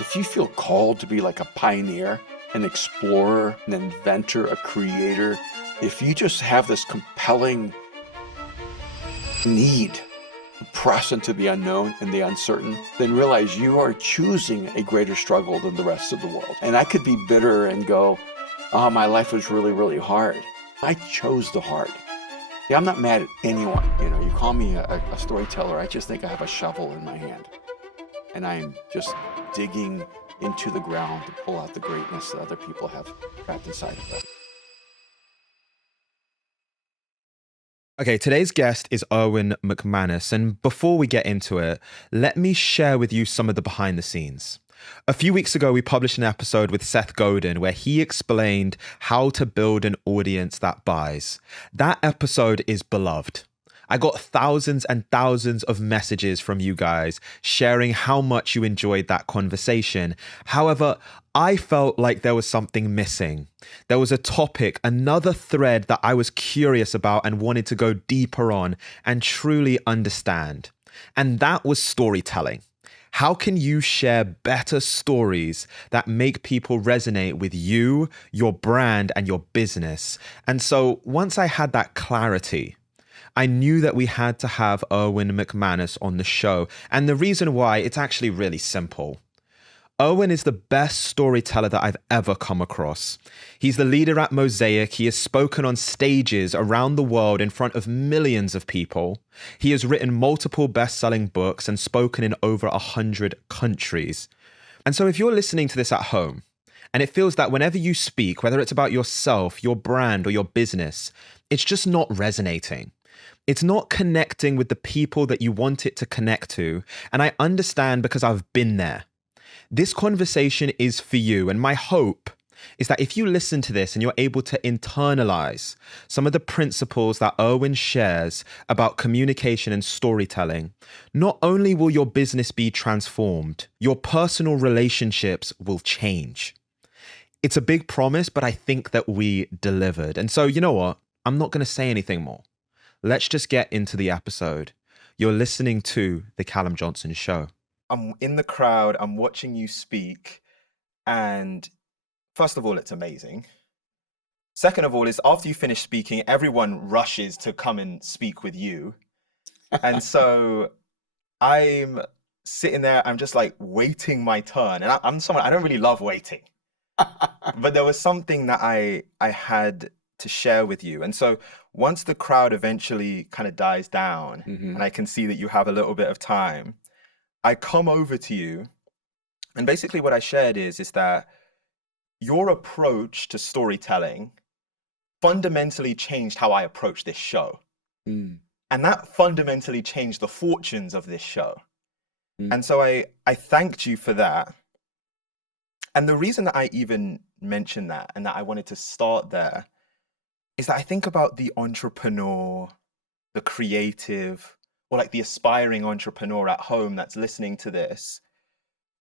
If you feel called to be like a pioneer, an explorer, an inventor, a creator, if you just have this compelling need to press into the unknown and the uncertain, then realize you are choosing a greater struggle than the rest of the world. And I could be bitter and go, oh, my life was really, really hard. I chose the hard. Yeah, I'm not mad at anyone. You call me a storyteller. I just think I have a shovel in my hand. And I'm just digging into the ground to pull out the greatness that other people have trapped inside of them. Okay, today's guest is Erwin McManus, and before we get into it, let me share with you some of the behind the scenes. A few weeks ago, we published an episode with Seth Godin where he explained how to build an audience that buys. That episode is beloved. I got thousands and thousands of messages from you guys sharing how much you enjoyed that conversation. However, I felt like there was something missing. There was a topic, another thread that I was curious about and wanted to go deeper on and truly understand. And that was storytelling. How can you share better stories that make people resonate with you, your brand, and your business? And so once I had that clarity, I knew that we had to have Erwin McManus on the show. And the reason why, it's actually really simple. Erwin is the best storyteller that I've ever come across. He's the leader at Mosaic. He has spoken on stages around the world in front of millions of people. He has written multiple best-selling books and spoken in over 100 countries. And so if you're listening to this at home, and it feels that whenever you speak, whether it's about yourself, your brand, or your business, it's just not resonating. It's not connecting with the people that you want it to connect to. And I understand because I've been there. This conversation is for you. And my hope is that if you listen to this and you're able to internalize some of the principles that Erwin shares about communication and storytelling, not only will your business be transformed, your personal relationships will change. It's a big promise, but I think that we delivered. And so, you know what? I'm not going to say anything more. Let's just get into the episode. You're listening to The Callum Johnson Show. I'm in the crowd, I'm watching you speak, and first of all, it's amazing. Second of all, is after you finish speaking, everyone rushes to come and speak with you. And so I'm sitting there, I'm just like waiting my turn. And I'm someone, I don't really love waiting. But there was something that I had to share with you. And so once the crowd eventually kind of dies down and I can see that you have a little bit of time, I come over to you. And basically what I shared is that your approach to storytelling fundamentally changed how I approach this show. And that fundamentally changed the fortunes of this show. And so I thanked you for that. And the reason that I even mentioned that and that I wanted to start there is that I think about the entrepreneur, the creative, or like the aspiring entrepreneur at home that's listening to this,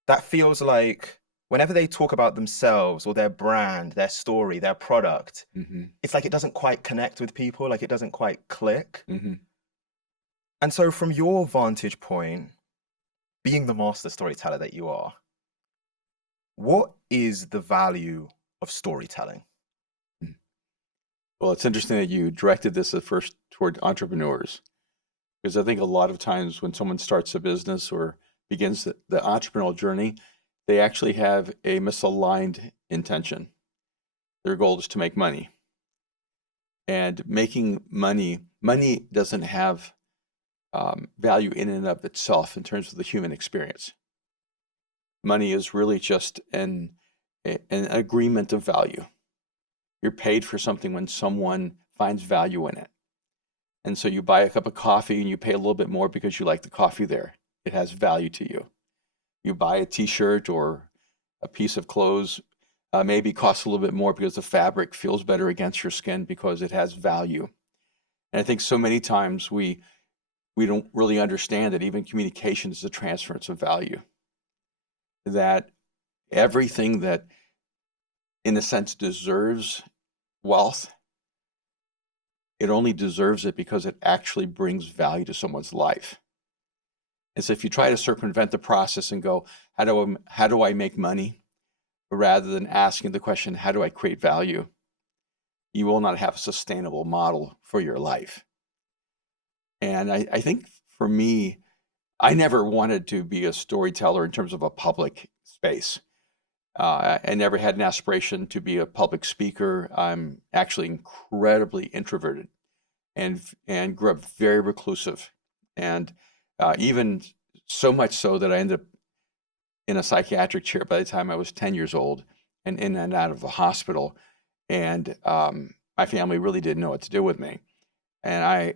that feels like whenever they talk about themselves or their brand, their story, their product, it's like it doesn't quite connect with people, like it doesn't quite click. And so from your vantage point, being the master storyteller that you are, what is the value of storytelling? Well, it's interesting that you directed this at first toward entrepreneurs, because I think a lot of times when someone starts a business or begins the entrepreneurial journey, they actually have a misaligned intention. Their goal is to make money. And making money doesn't have value in and of itself in terms of the human experience. Money is really just an agreement of value. You're paid for something when someone finds value in it. And so you buy a cup of coffee and you pay a little bit more because you like the coffee there. It has value to you. You buy a t-shirt or a piece of clothes, maybe costs a little bit more because the fabric feels better against your skin because it has value. And I think so many times we don't really understand that even communication is a transference of value. That everything that, in a sense, deserves wealth, it only deserves it because it actually brings value to someone's life. And so if you try to circumvent the process and go, how do I make money? Rather than asking the question, how do I create value? You will not have a sustainable model for your life. And I think for me, I never wanted to be a storyteller in terms of a public space. I never had an aspiration to be a public speaker. I'm actually incredibly introverted and grew up very reclusive. And even so much so that I ended up in a psychiatric chair by the time I was 10 years old and in and out of the hospital. And my family really didn't know what to do with me. And I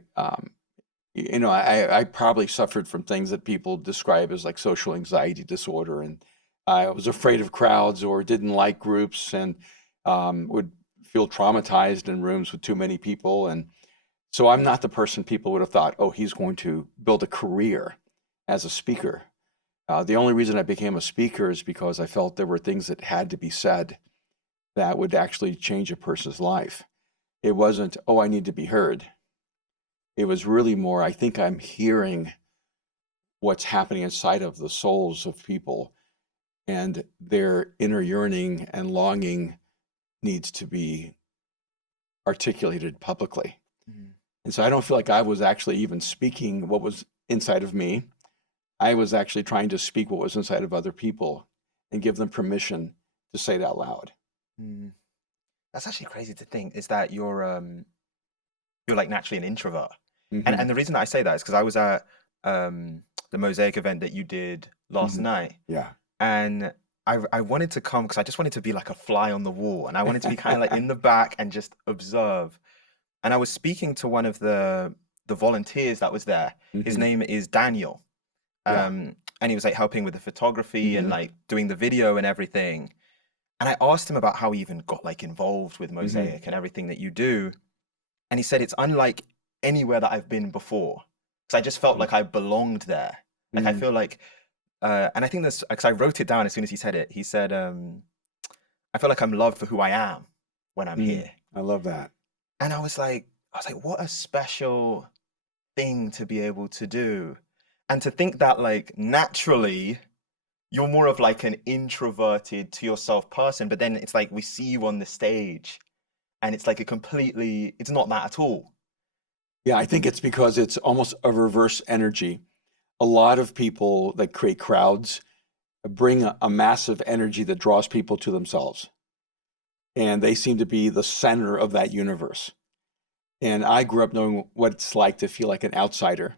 probably suffered from things that people describe as like social anxiety disorder. And I was afraid of crowds or didn't like groups and would feel traumatized in rooms with too many people. And so I'm not the person people would have thought, oh, he's going to build a career as a speaker. The only reason I became a speaker is because I felt there were things that had to be said that would actually change a person's life. It wasn't, oh, I need to be heard. It was really more, I think I'm hearing what's happening inside of the souls of people, and their inner yearning and longing needs to be articulated publicly. Mm. And so I don't feel like I was actually even speaking what was inside of me. I was actually trying to speak what was inside of other people and give them permission to say it out loud. Mm. That's actually crazy to think, is that you're like naturally an introvert. Mhm. And the reason that I say that is because I was at the Mosaic event that you did last Mhm. night, Yeah. and I wanted to come because I just wanted to be like a fly on the wall, and I wanted to be kind of like in the back and just observe. And I was speaking to one of the volunteers that was there. His Mhm. name is Daniel. Yeah. And he was like helping with the photography and Mhm. like doing the video and everything. And I asked him about how he even got like involved with Mhm. Mosaic and everything that you do. And he said it's unlike anywhere that I've been before. Because I just felt like I belonged there. Like I Mhm. feel like, and I think this, because I wrote it down as soon as he said it. He said, I feel like I'm loved for who I am when I'm Mhm. here. I love that. And I was like, what a special thing to be able to do. And to think that like naturally you're more of like an introverted to yourself person, but then it's like we see you on the stage and it's like it's not that at all. Yeah, I think it's because it's almost a reverse energy. A lot of people that create crowds bring a massive energy that draws people to themselves. And they seem to be the center of that universe. And I grew up knowing what it's like to feel like an outsider,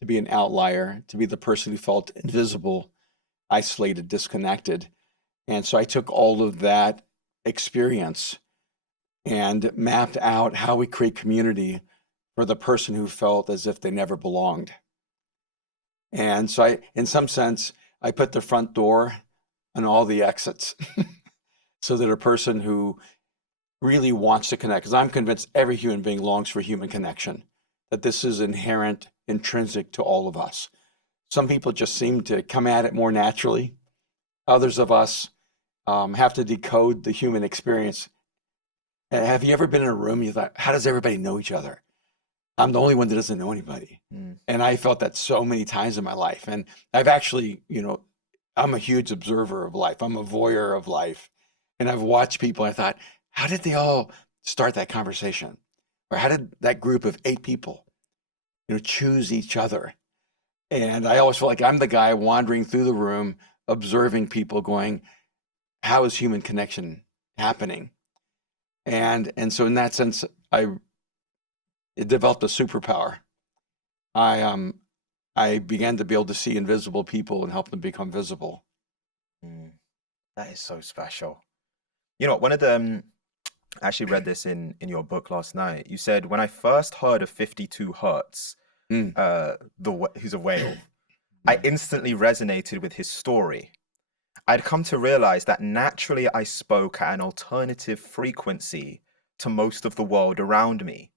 to be an outlier, to be the person who felt invisible, isolated, disconnected. And so I took all of that experience and mapped out how we create community for the person who felt as if they never belonged. And so in some sense, I put the front door on all the exits so that a person who really wants to connect, because I'm convinced every human being longs for human connection, that this is inherent, intrinsic to all of us. Some people just seem to come at it more naturally. Others of us have to decode the human experience. Have you ever been in a room you thought, how does everybody know each other? I'm the only one that doesn't know anybody. Mm. And I felt that so many times in my life. And I've actually, I'm a huge observer of life. I'm a voyeur of life. And I've watched people and I thought, how did they all start that conversation? Or how did that group of 8 people, choose each other? And I always feel like I'm the guy wandering through the room, observing people going, how is human connection happening? And so in that sense, it developed a superpower. I began to be able to see invisible people and help them become visible. Mm. That is so special. You know, one of them, I actually read this in your book last night. You said, when I first heard of 52 Hertz, Mm. who's a whale, I instantly resonated with his story. I'd come to realize that naturally I spoke at an alternative frequency to most of the world around me.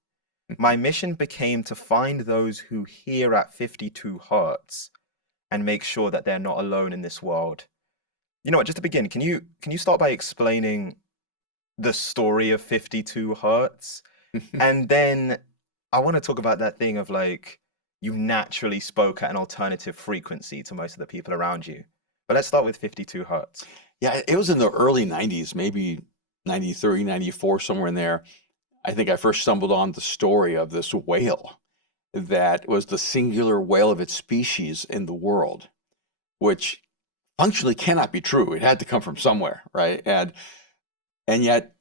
My mission became to find those who hear at 52 hertz and make sure that they're not alone in this world. You know what, just to begin, can you start by explaining the story of 52 hertz? And then I want to talk about that thing of like, you naturally spoke at an alternative frequency to most of the people around you. But let's start with 52 hertz. Yeah, it was in the early 90s, maybe 93, 94, somewhere in there. I think I first stumbled on the story of this whale that was the singular whale of its species in the world, which functionally cannot be true. It had to come from somewhere, right? And yet,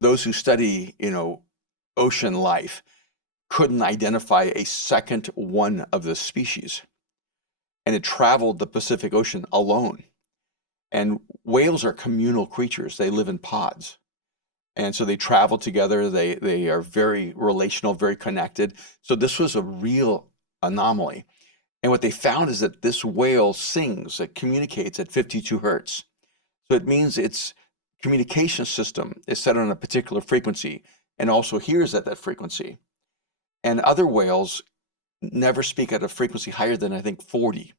those who study, ocean life couldn't identify a second one of this species, and it traveled the Pacific Ocean alone. And whales are communal creatures; they live in pods. And so they travel together. They are very relational, very connected. So this was a real anomaly. And what they found is that this whale sings, it communicates at 52 hertz. So it means its communication system is set on a particular frequency and also hears at that frequency. And other whales never speak at a frequency higher than, I think, 40.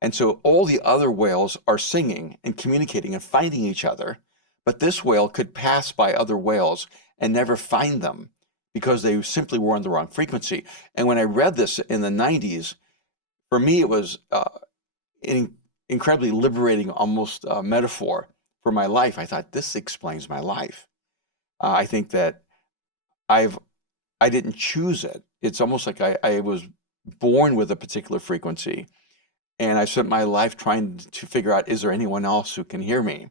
And so all the other whales are singing and communicating and finding each other. But this whale could pass by other whales and never find them because they simply were on the wrong frequency. And when I read this in the 90s, for me, it was an incredibly liberating, almost metaphor for my life. I thought, this explains my life. I think that I didn't choose it. It's almost like I was born with a particular frequency, and I spent my life trying to figure out, is there anyone else who can hear me?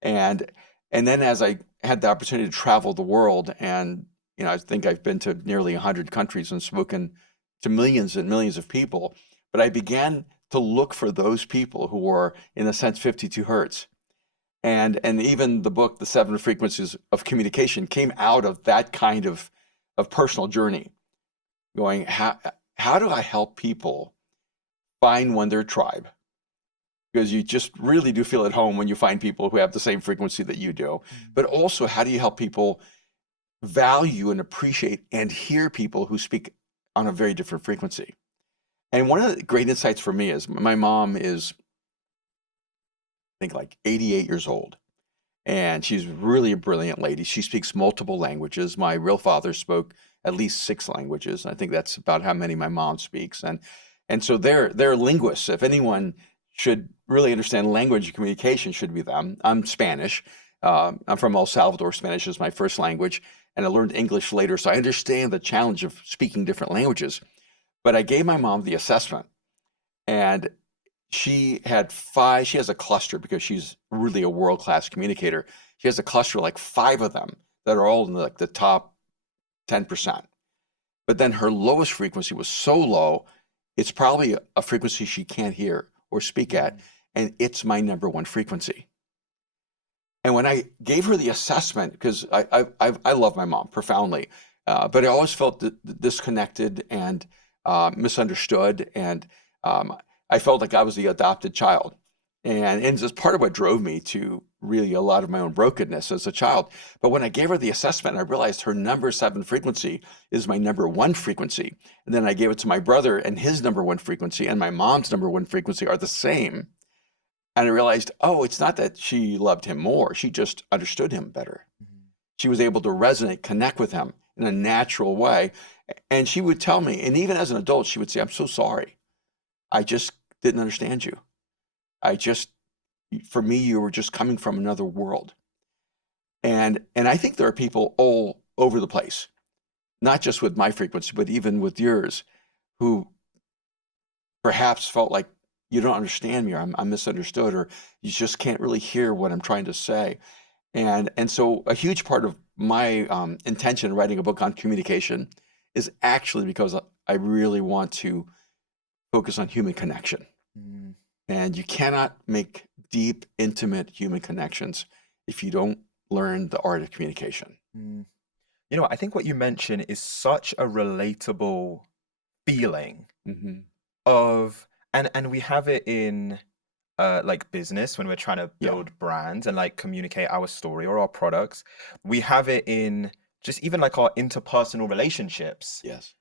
And then as I had the opportunity to travel the world, and I think I've been to nearly 100 countries and spoken to millions and millions of people, but I began to look for those people who were, in a sense, 52 hertz. And even the book, The 7 Frequencies of Communication, came out of that kind of personal journey, going, how do I help people find their tribe? Because you just really do feel at home when you find people who have the same frequency that you do. But also, how do you help people value and appreciate and hear people who speak on a very different frequency? And one of the great insights for me is my mom is, I think, like 88 years old. And she's really a brilliant lady. She speaks multiple languages. My real father spoke at least 6 languages. I think that's about how many my mom speaks. And so they're linguists. If anyone should really understand language and communication, should be them. I'm Spanish. I'm from El Salvador. Spanish is my first language, and I learned English later, so I understand the challenge of speaking different languages. But I gave my mom the assessment, and she has a cluster because she's really a world-class communicator. She has a cluster, like 5 of them, that are all in like the top 10%. But then her lowest frequency was so low, it's probably a frequency she can't hear or speak at, and it's my number 1 frequency. And when I gave her the assessment, because I love my mom profoundly, but I always felt disconnected and misunderstood, and I felt like I was the adopted child. And it's part of what drove me to really a lot of my own brokenness as a child. But when I gave her the assessment, I realized her number 7 frequency is my number 1 frequency. And then I gave it to my brother, and his number 1 frequency and my mom's number 1 frequency are the same. And I realized, it's not that she loved him more. She just understood him better. She was able to resonate, connect with him in a natural way. And she would tell me, and even as an adult, she would say, I'm so sorry. I just didn't understand you. For me, you were just coming from another world. And I think there are people all over the place, not just with my frequency, but even with yours, who perhaps felt like you don't understand me, or I'm misunderstood, or you just can't really hear what I'm trying to say. And so a huge part of my intention in writing a book on communication is actually because I really want to focus on human connection. And you cannot make deep, intimate human connections if you don't learn the art of communication. I think what you mentioned is such a relatable feeling of, and we have it in like business when we're trying to build brands and like communicate our story or our products. We have it in just even like our interpersonal relationships. Yes.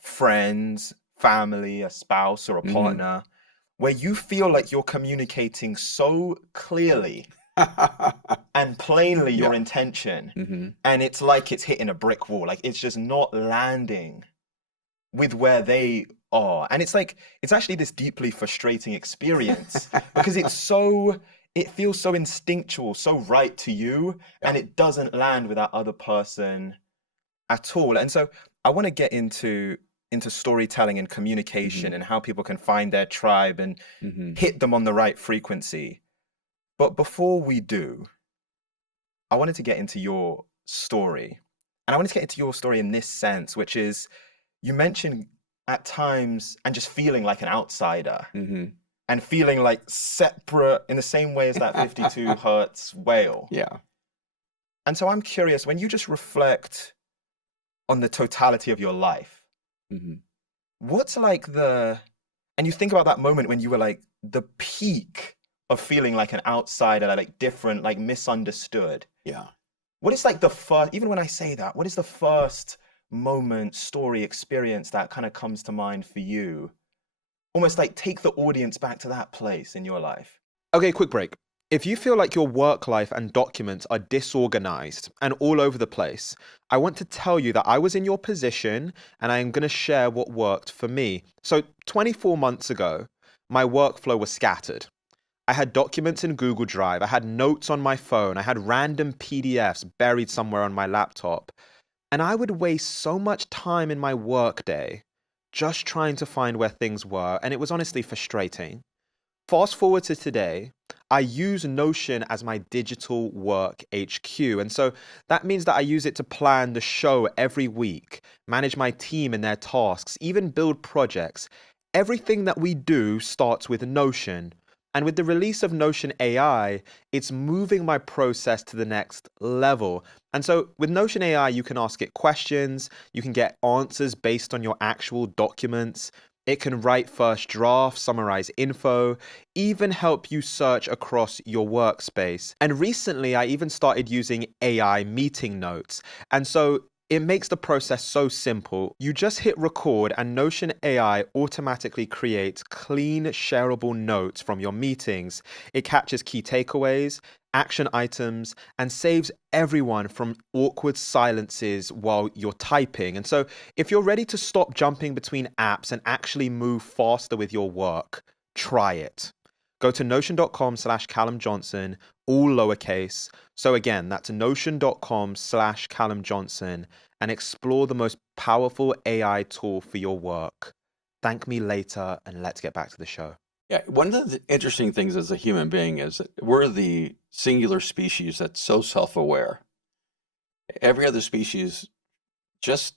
Friends, family, a spouse or a partner, where you feel like you're communicating so clearly and plainly your intention, and it's like it's hitting a brick wall, like it's just not landing with where they are. And it's like, it's actually this deeply frustrating experience because it feels so instinctual, so right to you, and Yeah. it doesn't land with that other person at all. And so I want to get into storytelling and communication and how people can find their tribe and Mm-hmm. hit them on the right frequency. But before we do, I wanted to get into your story. And I wanted to get into your story in this sense, which is you mentioned at times and just feeling like an outsider Mm-hmm. and feeling like separate in the same way as that 52 hertz whale. Yeah. And so I'm curious, when you just reflect on the totality of your life, Mm-hmm. what's like and you think about that moment when you were like the peak of feeling like an outsider, like different, like misunderstood. Yeah. What is like the first, even when I say that, what is the first moment, story, experience that kind of comes to mind for you? Almost like take the audience back to that place in your life. Okay, quick break. If you feel like your work life and documents are disorganized and all over the place, I want to tell you that I was in your position and I am going to share what worked for me. So, 24 months ago, my workflow was scattered. I had documents in Google Drive, I had notes on my phone, I had random PDFs buried somewhere on my laptop, and I would waste so much time in my workday just trying to find where things were, and it was honestly frustrating. Fast forward to today, I use Notion as my digital work HQ. And so that means that I use it to plan the show every week, manage my team and their tasks, even build projects. Everything that we do starts with Notion. And with the release of Notion AI, it's moving my process to the next level. And so with Notion AI, you can ask it questions, you can get answers based on your actual documents. It can write first drafts, summarize info, even help you search across your workspace. And recently, I even started using AI meeting notes. And so it makes the process so simple. You just hit record, and Notion AI automatically creates clean, shareable notes from your meetings. It captures key takeaways, action items, and saves everyone from awkward silences while you're typing. And so, if you're ready to stop jumping between apps and actually move faster with your work, try it. Go to notion.com/Callum Johnson, all lowercase. So again, that's notion.com/Callum Johnson, and explore the most powerful AI tool for your work. Thank me later, and let's get back to the show. Yeah. One of the interesting things as a human being is that we're the singular species that's so self-aware. Every other species just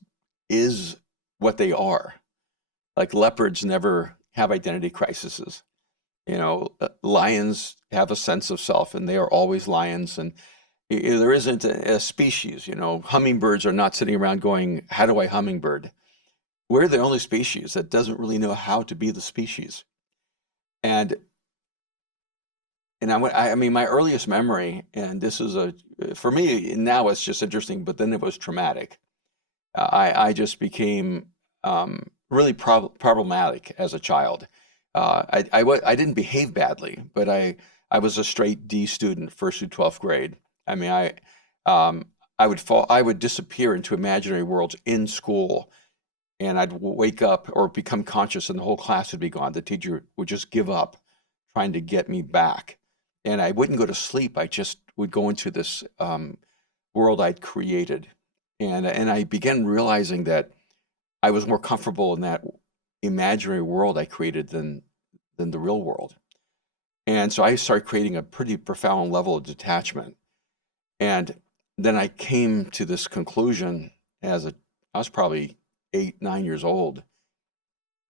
is what they are. Like leopards never have identity crises. Lions have a sense of self, and they are always lions. And there isn't a species. Hummingbirds are not sitting around going, "How do I hummingbird?" We're the only species that doesn't really know how to be the species. And I mean, my earliest memory, and this is for me now it's just interesting, but then it was traumatic. I just became really problematic as a child. I didn't behave badly, but I was a straight D student, first through 12th grade. I mean, I would disappear into imaginary worlds in school, and I'd wake up or become conscious, and the whole class would be gone. The teacher would just give up trying to get me back, and I wouldn't go to sleep. I just would go into this world I'd created, and I began realizing that I was more comfortable in that imaginary world I created than the real world. And so I started creating a pretty profound level of detachment. And then I came to this conclusion I was probably 8, 9 years old,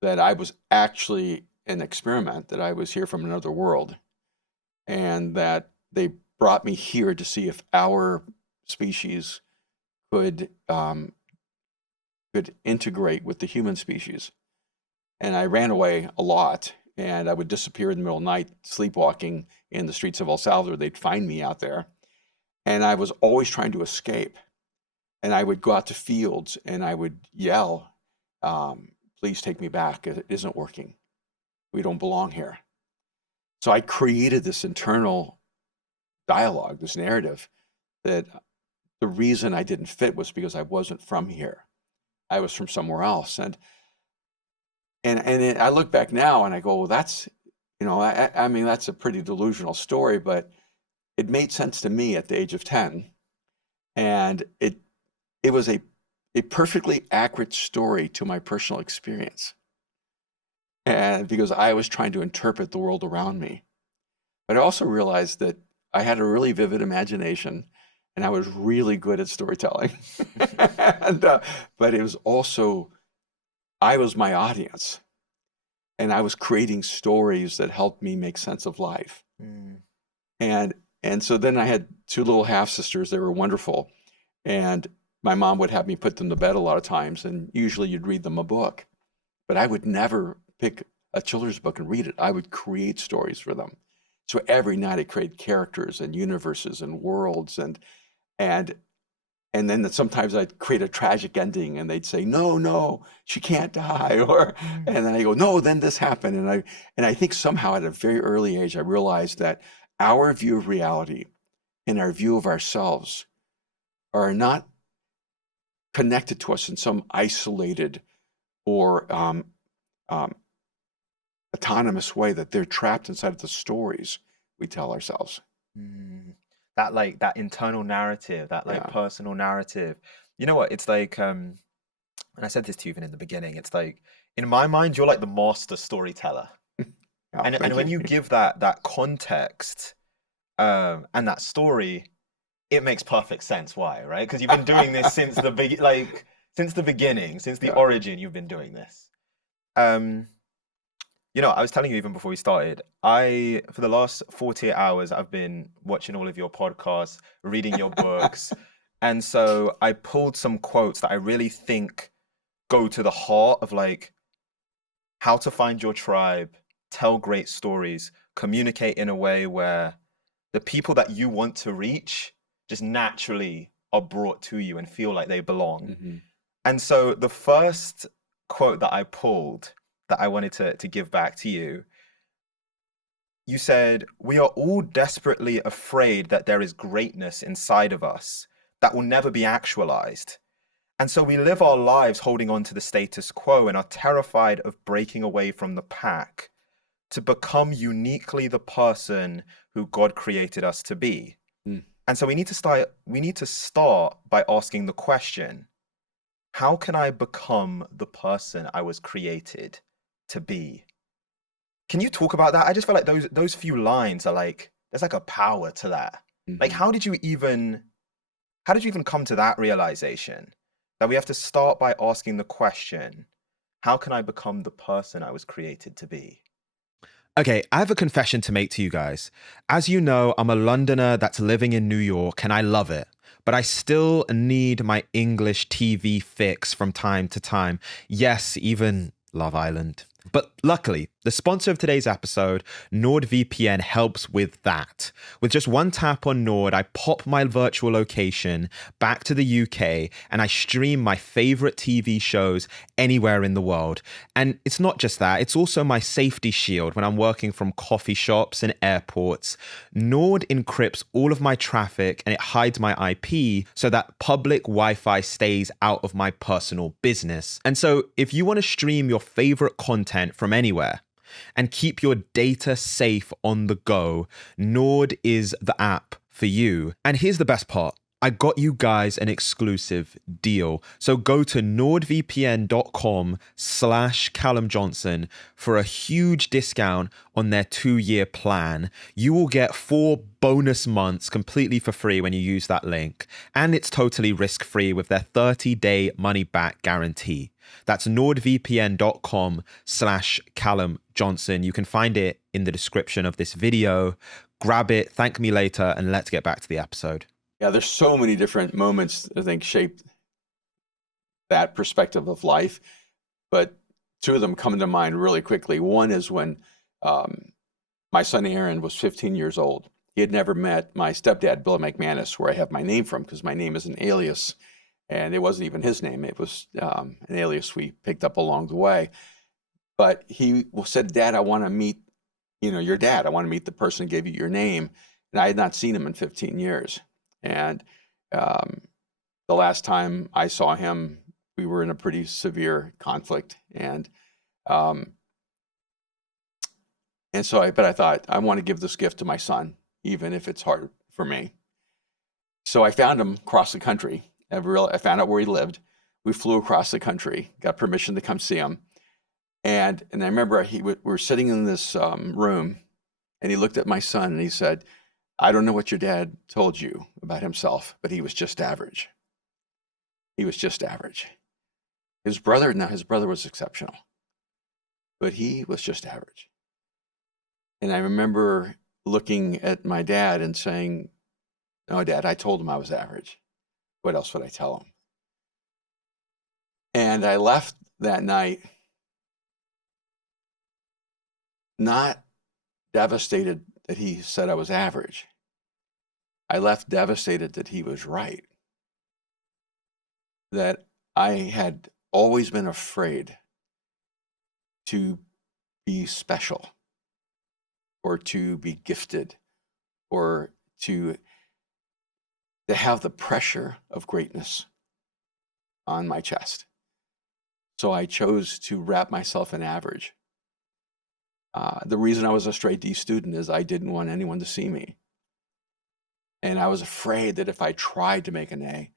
that I was actually an experiment, that I was here from another world, and that they brought me here to see if our species could integrate with the human species. And I ran away a lot, and I would disappear in the middle of the night, sleepwalking in the streets of El Salvador. They'd find me out there, and I was always trying to escape. And I would go out to fields and I would yell, "Please take me back. It isn't working. We don't belong here." So I created this internal dialogue, this narrative, that the reason I didn't fit was because I wasn't from here. I was from somewhere else. And I look back now and I go, well, that's, I mean, that's a pretty delusional story, but it made sense to me at the age of 10. And it was a perfectly accurate story to my personal experience. And because I was trying to interpret the world around me. But I also realized that I had a really vivid imagination and I was really good at storytelling. But it was also, I was my audience and I was creating stories that helped me make sense of life. Mm. And so then I had two little half sisters. They were wonderful. And my mom would have me put them to bed a lot of times, and usually you'd read them a book. But I would never pick a children's book and read it. I would create stories for them. So every night I create characters and universes and worlds and then sometimes I'd create a tragic ending and they'd say, no, she can't die. And then I go, no, then this happened. And I think somehow at a very early age, I realized that our view of reality and our view of ourselves are not connected to us in some isolated or autonomous way, that they're trapped inside of the stories we tell ourselves. Mm. That internal narrative, that Yeah. personal narrative. You know what? It's like, and I said this to you even in the beginning, it's like, in my mind, you're like the master storyteller. Yeah, And thank when you you. give that context, and that story, it makes perfect sense why, right? Because you've been doing this since the since the beginning, since the Yeah. origin, you've been doing this. I was telling you even before we started, for the last 48 hours, I've been watching all of your podcasts, reading your books. And so I pulled some quotes that I really think go to the heart of like how to find your tribe, tell great stories, communicate in a way where the people that you want to reach just naturally are brought to you and feel like they belong. Mm-hmm. And so the first quote that I pulled that I wanted to give back to you, you said, "We are all desperately afraid that there is greatness inside of us that will never be actualized. And so we live our lives holding on to the status quo and are terrified of breaking away from the pack to become uniquely the person who God created us to be." Mm. And so we need to start by asking the question, how can I become the person I was created to be? Can you talk about that? I just feel like those few lines are like, there's like a power to that. Like, Mm-hmm. how did you even come to that realization that we have to start by asking the question, how can I become the person I was created to be? Okay, I have a confession to make to you guys. As you know, I'm a Londoner that's living in New York and I love it. But I still need my English TV fix from time to time. Yes, even Love Island. But luckily, the sponsor of today's episode, NordVPN, helps with that. With just one tap on Nord, I pop my virtual location back to the UK and I stream my favorite TV shows anywhere in the world. And it's not just that, it's also my safety shield when I'm working from coffee shops and airports. Nord encrypts all of my traffic and it hides my IP so that public Wi-Fi stays out of my personal business. And so if you want to stream your favorite content from anywhere and keep your data safe on the go, Nord is the app for you. And here's the best part. I got you guys an exclusive deal. So go to nordvpn.com/Callum Johnson for a huge discount on their 2-year plan. You will get 4 bonus months completely for free when you use that link. And it's totally risk-free with their 30-day money-back guarantee. That's nordvpn.com/Callum Johnson. You can find it in the description of this video. Grab it, thank me later, and let's get back to the episode. Yeah, there's so many different moments I think shaped that perspective of life, but two of them come to mind really quickly. One is when my son Aaron was 15 years old. He had never met my stepdad, Bill McManus, where I have my name from, because my name is an alias, and it wasn't even his name. It was an alias we picked up along the way. But he said, "Dad, I want to meet, your dad. I want to meet the person who gave you your name." And I had not seen him in 15 years. And the last time I saw him, we were in a pretty severe conflict. And Um, and so but I thought, I want to give this gift to my son, even if it's hard for me. So I found him across the country. I found out where he lived. We flew across the country, got permission to come see him. And I remember we were sitting in this room, and he looked at my son and he said, I don't know what your dad told you about himself, but he was just average. He was just average. His brother was exceptional, but he was just average. And I remember looking at my dad and saying, no, Dad, I told him I was average. What else would I tell him? And I left that night not devastated that he said I was average. I left devastated that he was right. That I had always been afraid to be special or to be gifted or to have the pressure of greatness on my chest. So I chose to wrap myself in average. The reason I was a straight D student is I didn't want anyone to see me. And I was afraid that if I tried to make an A,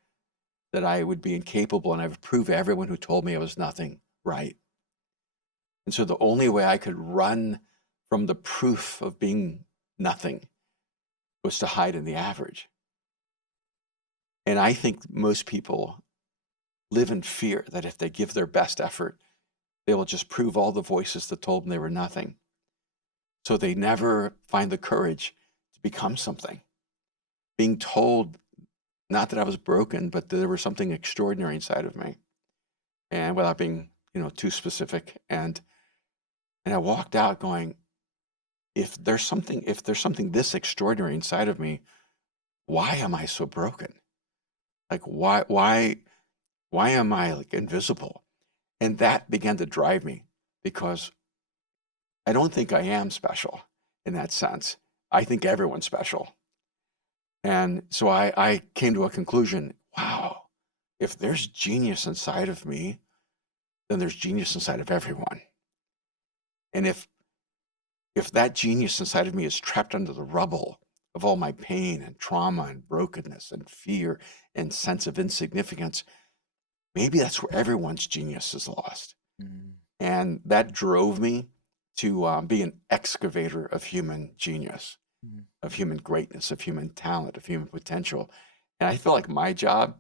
that I would be incapable and I would prove everyone who told me I was nothing right. And so the only way I could run from the proof of being nothing was to hide in the average. And I think most people live in fear that if they give their best effort, they will just prove all the voices that told them they were nothing. So they never find the courage to become something. Being told, not that I was broken, but that there was something extraordinary inside of me. And without being, too specific. And I walked out going, if there's something this extraordinary inside of me, why am I so broken? Like, why am I like invisible? And that began to drive me because I don't think I am special in that sense. I think everyone's special. And so I came to a conclusion, wow, if there's genius inside of me, then there's genius inside of everyone. And if that genius inside of me is trapped under the rubble of all my pain and trauma and brokenness and fear and sense of insignificance, maybe that's where everyone's genius is lost. Mm. And that drove me to be an excavator of human genius, of human greatness, of human talent, of human potential. And I feel like my job,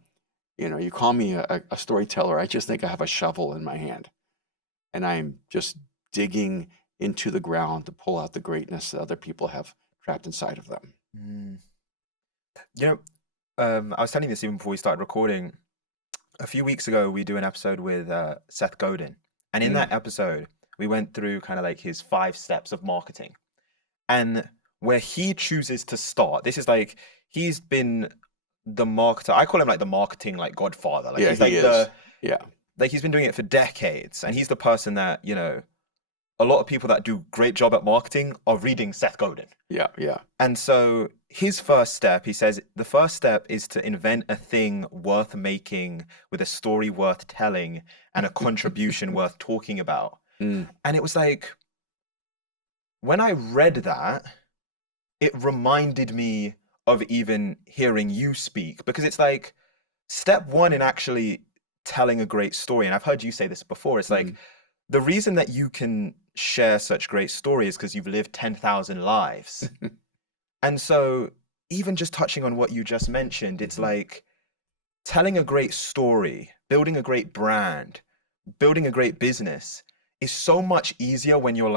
you call me a storyteller, I just think I have a shovel in my hand. And I'm just digging into the ground to pull out the greatness that other people have trapped inside of them. Mm. I was telling you this even before we started recording. A few weeks ago, we do an episode with Seth Godin. And in that episode, we went through kind of like his 5 steps of marketing. And where he chooses to start, this is like, he's been the marketer. I call him like the marketing, like Godfather. Like, yeah, he's like he is. Like he's been doing it for decades. And he's the person that, a lot of people that do great job at marketing are reading Seth Godin. Yeah. And so his first step, he says, the first step is to invent a thing worth making with a story worth telling and a contribution worth talking about. And it was like, when I read that, it reminded me of even hearing you speak, because it's like step 1 in actually telling a great story. And I've heard you say this before. It's like the reason that you can share such great stories because you've lived 10,000 lives. And so even just touching on what you just mentioned, it's like telling a great story, building a great brand, building a great business is so much easier when you're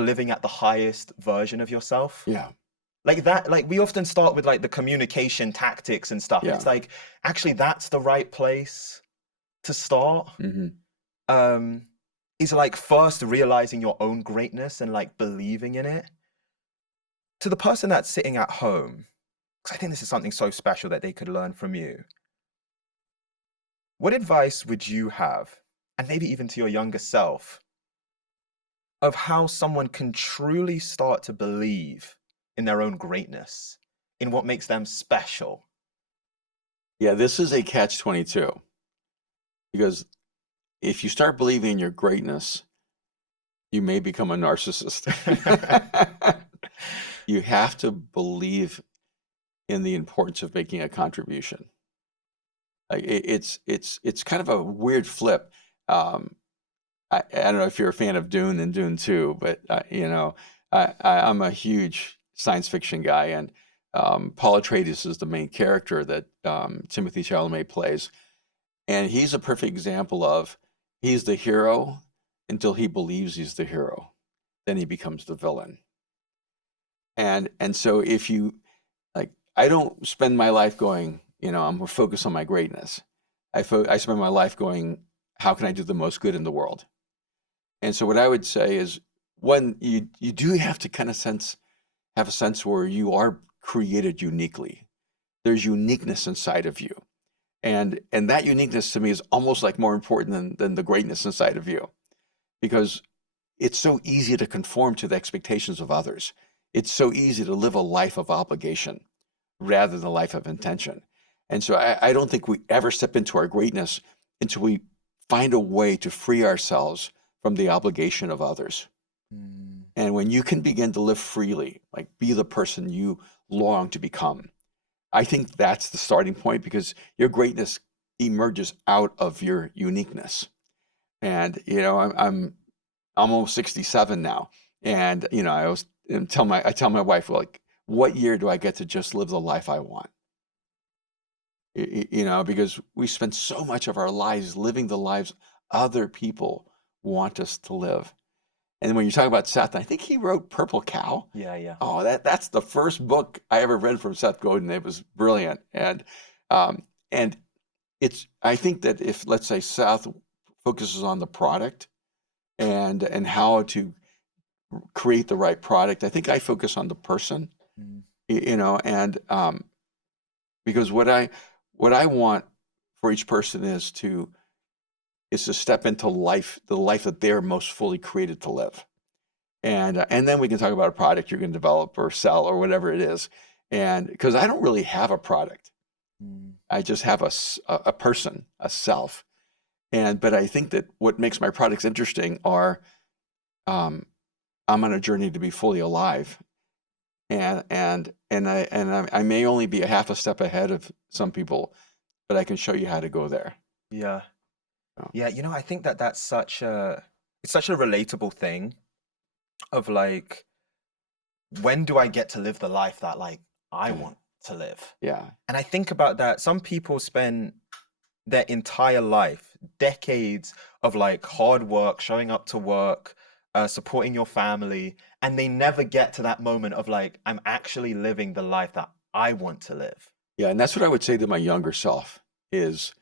living at the highest version of yourself. Yeah. Like that, like we often start with like the communication tactics and stuff. Yeah. It's like, actually, that's the right place to start. Is like first realizing your own greatness and like believing in it. To the person that's sitting at home, because I think this is something so special that they could learn from you. What advice would you have, and maybe even to your younger self, of how someone can truly start to believe in their own greatness, in what makes them special? Yeah, this is a catch-22 because if you start believing in your greatness, you may become a narcissist. You have to believe in the importance of making a contribution. Like it's kind of a weird flip. I don't know if you're a fan of Dune and Dune 2, but I'm a huge science fiction guy, and Paul Atreides is the main character that Timothy Chalamet plays, and he's a perfect example of he's the hero until he believes he's the hero, then he becomes the villain. And so if you like, I don't spend my life going, I'm more focused on my greatness. I spend my life going, how can I do the most good in the world? And so what I would say is, one, you do have to kind of have a sense where you are created uniquely. There's uniqueness inside of you. And that uniqueness to me is almost like more important than the greatness inside of you, because it's so easy to conform to the expectations of others. It's so easy to live a life of obligation rather than a life of intention. And so I don't think we ever step into our greatness until we find a way to free ourselves from the obligation of others. And when you can begin to live freely, like be the person you long to become, I think that's the starting point, because your greatness emerges out of your uniqueness. And I'm almost 67 now, and I always tell my wife, like, what year do I get to just live the life I want? Because we spend so much of our lives living the lives other people want us to live. And when you talk about Seth, I think he wrote Purple Cow. Yeah. Oh, that's the first book I ever read from Seth Godin. It was brilliant. And I think that if, let's say, Seth focuses on the product and how to create the right product, I think I focus on the person. And because what I want for each person is to step into life, the life that they're most fully created to live. And then we can talk about a product you're going to develop or sell or whatever it is. And because I don't really have a product, I just have a person, a self. But I think that what makes my products interesting are, I'm on a journey to be fully alive. And I may only be a half a step ahead of some people, but I can show you how to go there. Yeah. Oh. Yeah, I think that's such a relatable thing of like, when do I get to live the life that like I want to live? Yeah. And I think about that. Some people spend their entire life, decades of like hard work, showing up to work, supporting your family, and they never get to that moment of like, I'm actually living the life that I want to live. Yeah, and that's what I would say to my younger self is,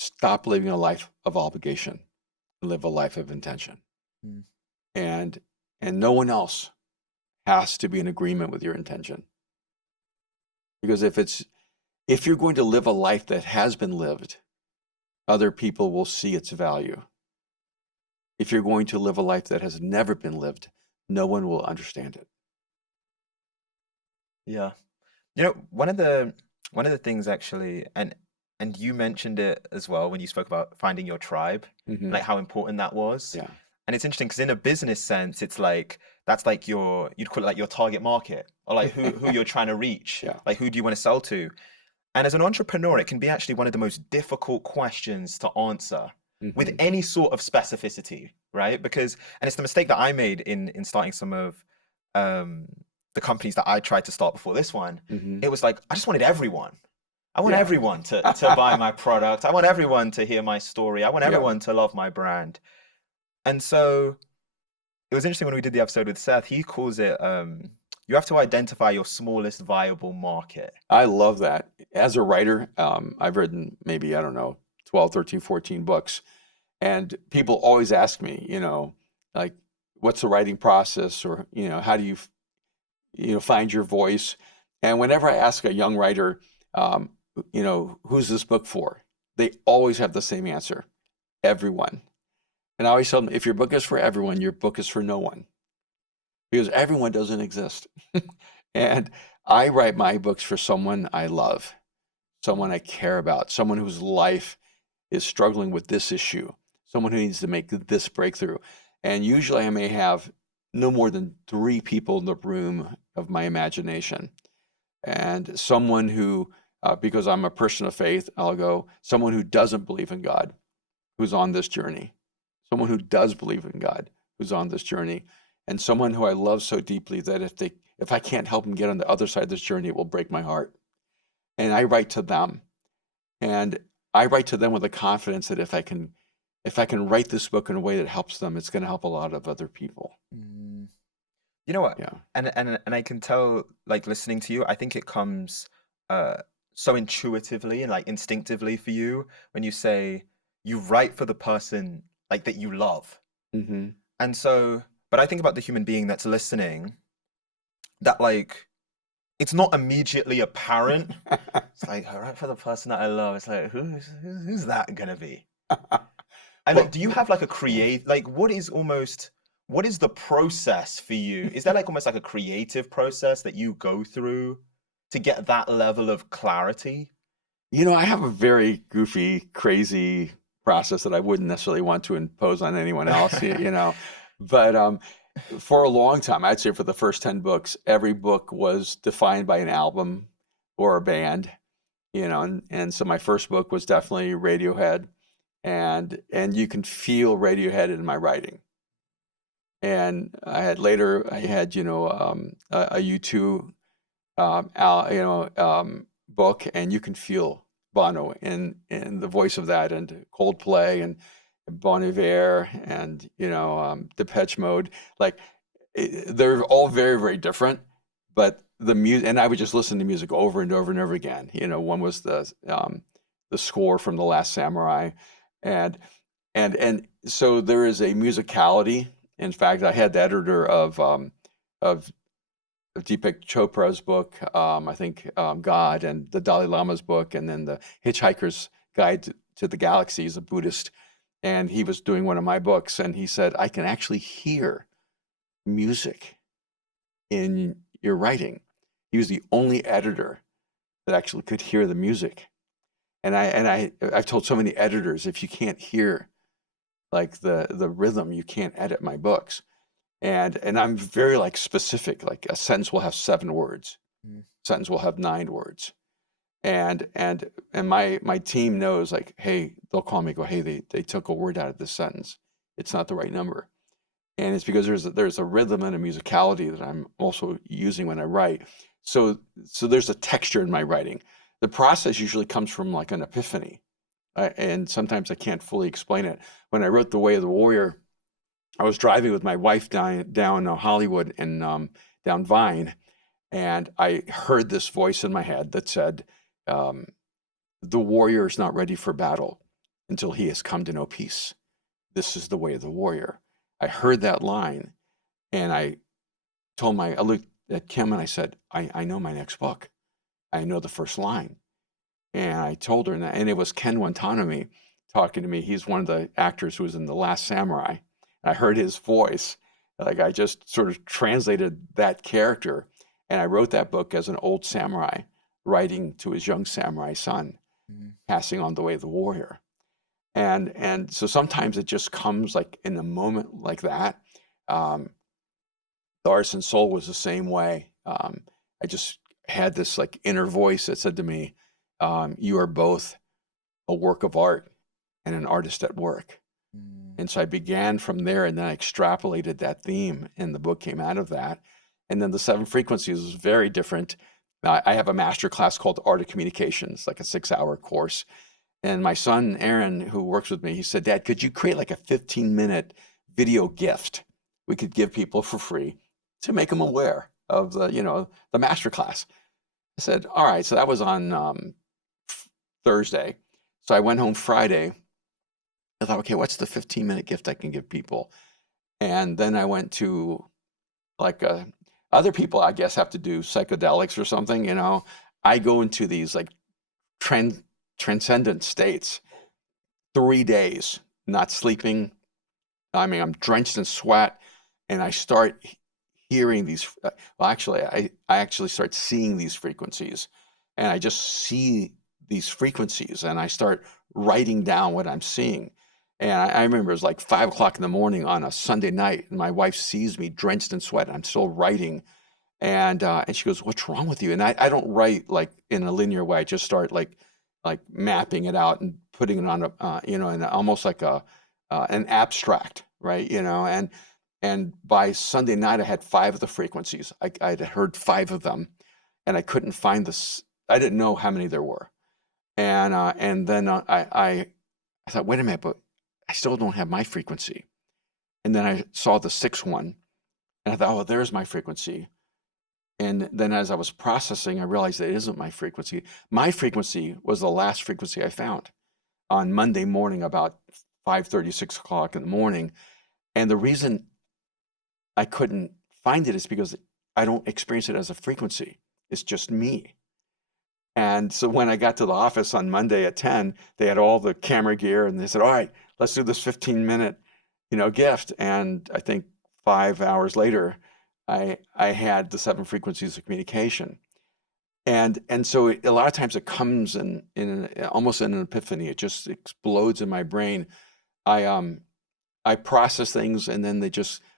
stop living a life of obligation, live a life of intention. And no one else has to be in agreement with your intention. Because if you're going to live a life that has been lived, other people will see its value. If you're going to live a life that has never been lived, no one will understand it. Yeah. One of the things actually, and you mentioned it as well when you spoke about finding your tribe, Mhm. like how important that was. Yeah. And it's interesting because in a business sense, it's like that's like you'd call it like your target market, or like who you're trying to reach. Yeah. Like who do you want to sell to? And as an entrepreneur, it can be actually one of the most difficult questions to answer with Mhm. any sort of specificity, right? Because, and it's the mistake that I made in starting some of the companies that I tried to start before this one. Mhm. It was like I just wanted everyone. I want Yeah. everyone to buy my product. I want everyone to hear my story. I want Yeah. everyone to love my brand. And so it was interesting when we did the episode with Seth, he calls it you have to identify your smallest viable market. I love that. As a writer, I've written maybe, I don't know, 12, 13, 14 books. And people always ask me, like, what's the writing process, or, how do you find your voice? And whenever I ask a young writer, who's this book for? They always have the same answer: everyone. And I always tell them, if your book is for everyone, your book is for no one, because everyone doesn't exist. And I write my books for someone I love, someone I care about, someone whose life is struggling with this issue, someone who needs to make this breakthrough. And usually I may have no more than 3 people in the room of my imagination. And someone who, because I'm a person of faith, I'll go, someone who doesn't believe in God, who's on this journey, someone who does believe in God, who's on this journey, and someone who I love so deeply that if I can't help them get on the other side of this journey, it will break my heart. And I write to them. And I write to them with the confidence that if I can write this book in a way that helps them, it's going to help a lot of other people. Mm. You know what? Yeah. And I can tell, like, listening to you, I think it comes so intuitively and like instinctively for you when you say you write for the person like that you love. Mm-hmm. And so, but I think about the human being that's listening, that like it's not immediately apparent. It's like, I write for the person that I love. It's like, who's that gonna be? And like, do you have like what is the process for you? Is there like almost like a creative process that you go through to get that level of clarity? I have a very goofy, crazy process that I wouldn't necessarily want to impose on anyone else, but for a long time, I'd say for the first 10 books, every book was defined by an album or a band, and so my first book was definitely Radiohead, and you can feel Radiohead in my writing. And I had a U2 book, and you can feel Bono in the voice of that, and Coldplay and Bon Iver and Depeche Mode. Like they're all very, very different, but the music, and I would just listen to music over and over and over again. One was the score from The Last Samurai, and so there is a musicality. In fact, I had the editor of Deepak Chopra's book, I think God, and the Dalai Lama's book, and then the Hitchhiker's Guide to the Galaxy. He's a Buddhist, and he was doing one of my books, and he said, I can actually hear music in your writing. He was the only editor that actually could hear the music. And I've told so many editors, if you can't hear like the rhythm, you can't edit my books. And I'm very like specific, like a sentence will have 7 words, sentence will have 9 words. And my team knows, like, hey, they'll call me and go, hey, they took a word out of this sentence. It's not the right number. And it's because there's a rhythm and a musicality that I'm also using when I write. So there's a texture in my writing. The process usually comes from like an epiphany. And sometimes I can't fully explain it. When I wrote The Way of the Warrior, I was driving with my wife down Hollywood and down Vine, and I heard this voice in my head that said, the warrior is not ready for battle until he has come to know peace. This is the way of the warrior. I heard that line, and I looked at Kim and I said, I know my next book. I know the first line. And I told her that, and it was Ken Watanabe talking to me. He's one of the actors who was in The Last Samurai. I heard his voice. Like I just sort of translated that character. And I wrote that book as an old samurai writing to his young samurai son, passing on the way of the warrior. And so sometimes it just comes like in a moment like that. The Artisan Soul was the same way. I just had this like inner voice that said to me, you are both a work of art and an artist at work. And so I began from there, and then I extrapolated that theme, and the book came out of that. And then the 7 frequencies was very different. I have a master class called Art of Communications, like a 6-hour course. And my son, Aaron, who works with me, he said, Dad, could you create like a 15-minute video gift we could give people for free to make them aware of the master class? I said, all right. So that was on Thursday. So I went home Friday. I thought, okay, what's the 15-minute gift I can give people? And then I went to like other people, I guess, have to do psychedelics or something, I go into these like transcendent states, 3 days, not sleeping. I mean, I'm drenched in sweat, and I start hearing these. I actually start seeing these frequencies, and I just see these frequencies, and I start writing down what I'm seeing. And I remember it was like 5 o'clock in the morning on a Sunday night, and my wife sees me drenched in sweat. And I'm still writing, and she goes, "What's wrong with you?" And I don't write like in a linear way. I just start like mapping it out and putting it on a in almost like a an abstract, right? And by Sunday night, I had 5 of the frequencies. I'd heard 5 of them, and I couldn't find this. I didn't know how many there were. And then I thought, wait a minute, but I still don't have my frequency. And then I saw the 6 one, and I thought, oh, there's my frequency. And then as I was processing, I realized that it isn't my frequency. My frequency was the last frequency I found on Monday morning, about 5:30, 6 o'clock in the morning. And the reason I couldn't find it is because I don't experience it as a frequency. It's just me. And so when I got to the office on Monday at 10, they had all the camera gear, and they said, all right, let's do this 15-minute, gift. And I think 5 hours later, I had the 7 frequencies of communication. And so a lot of times it comes in almost in an epiphany. It just explodes in my brain. I process things, and then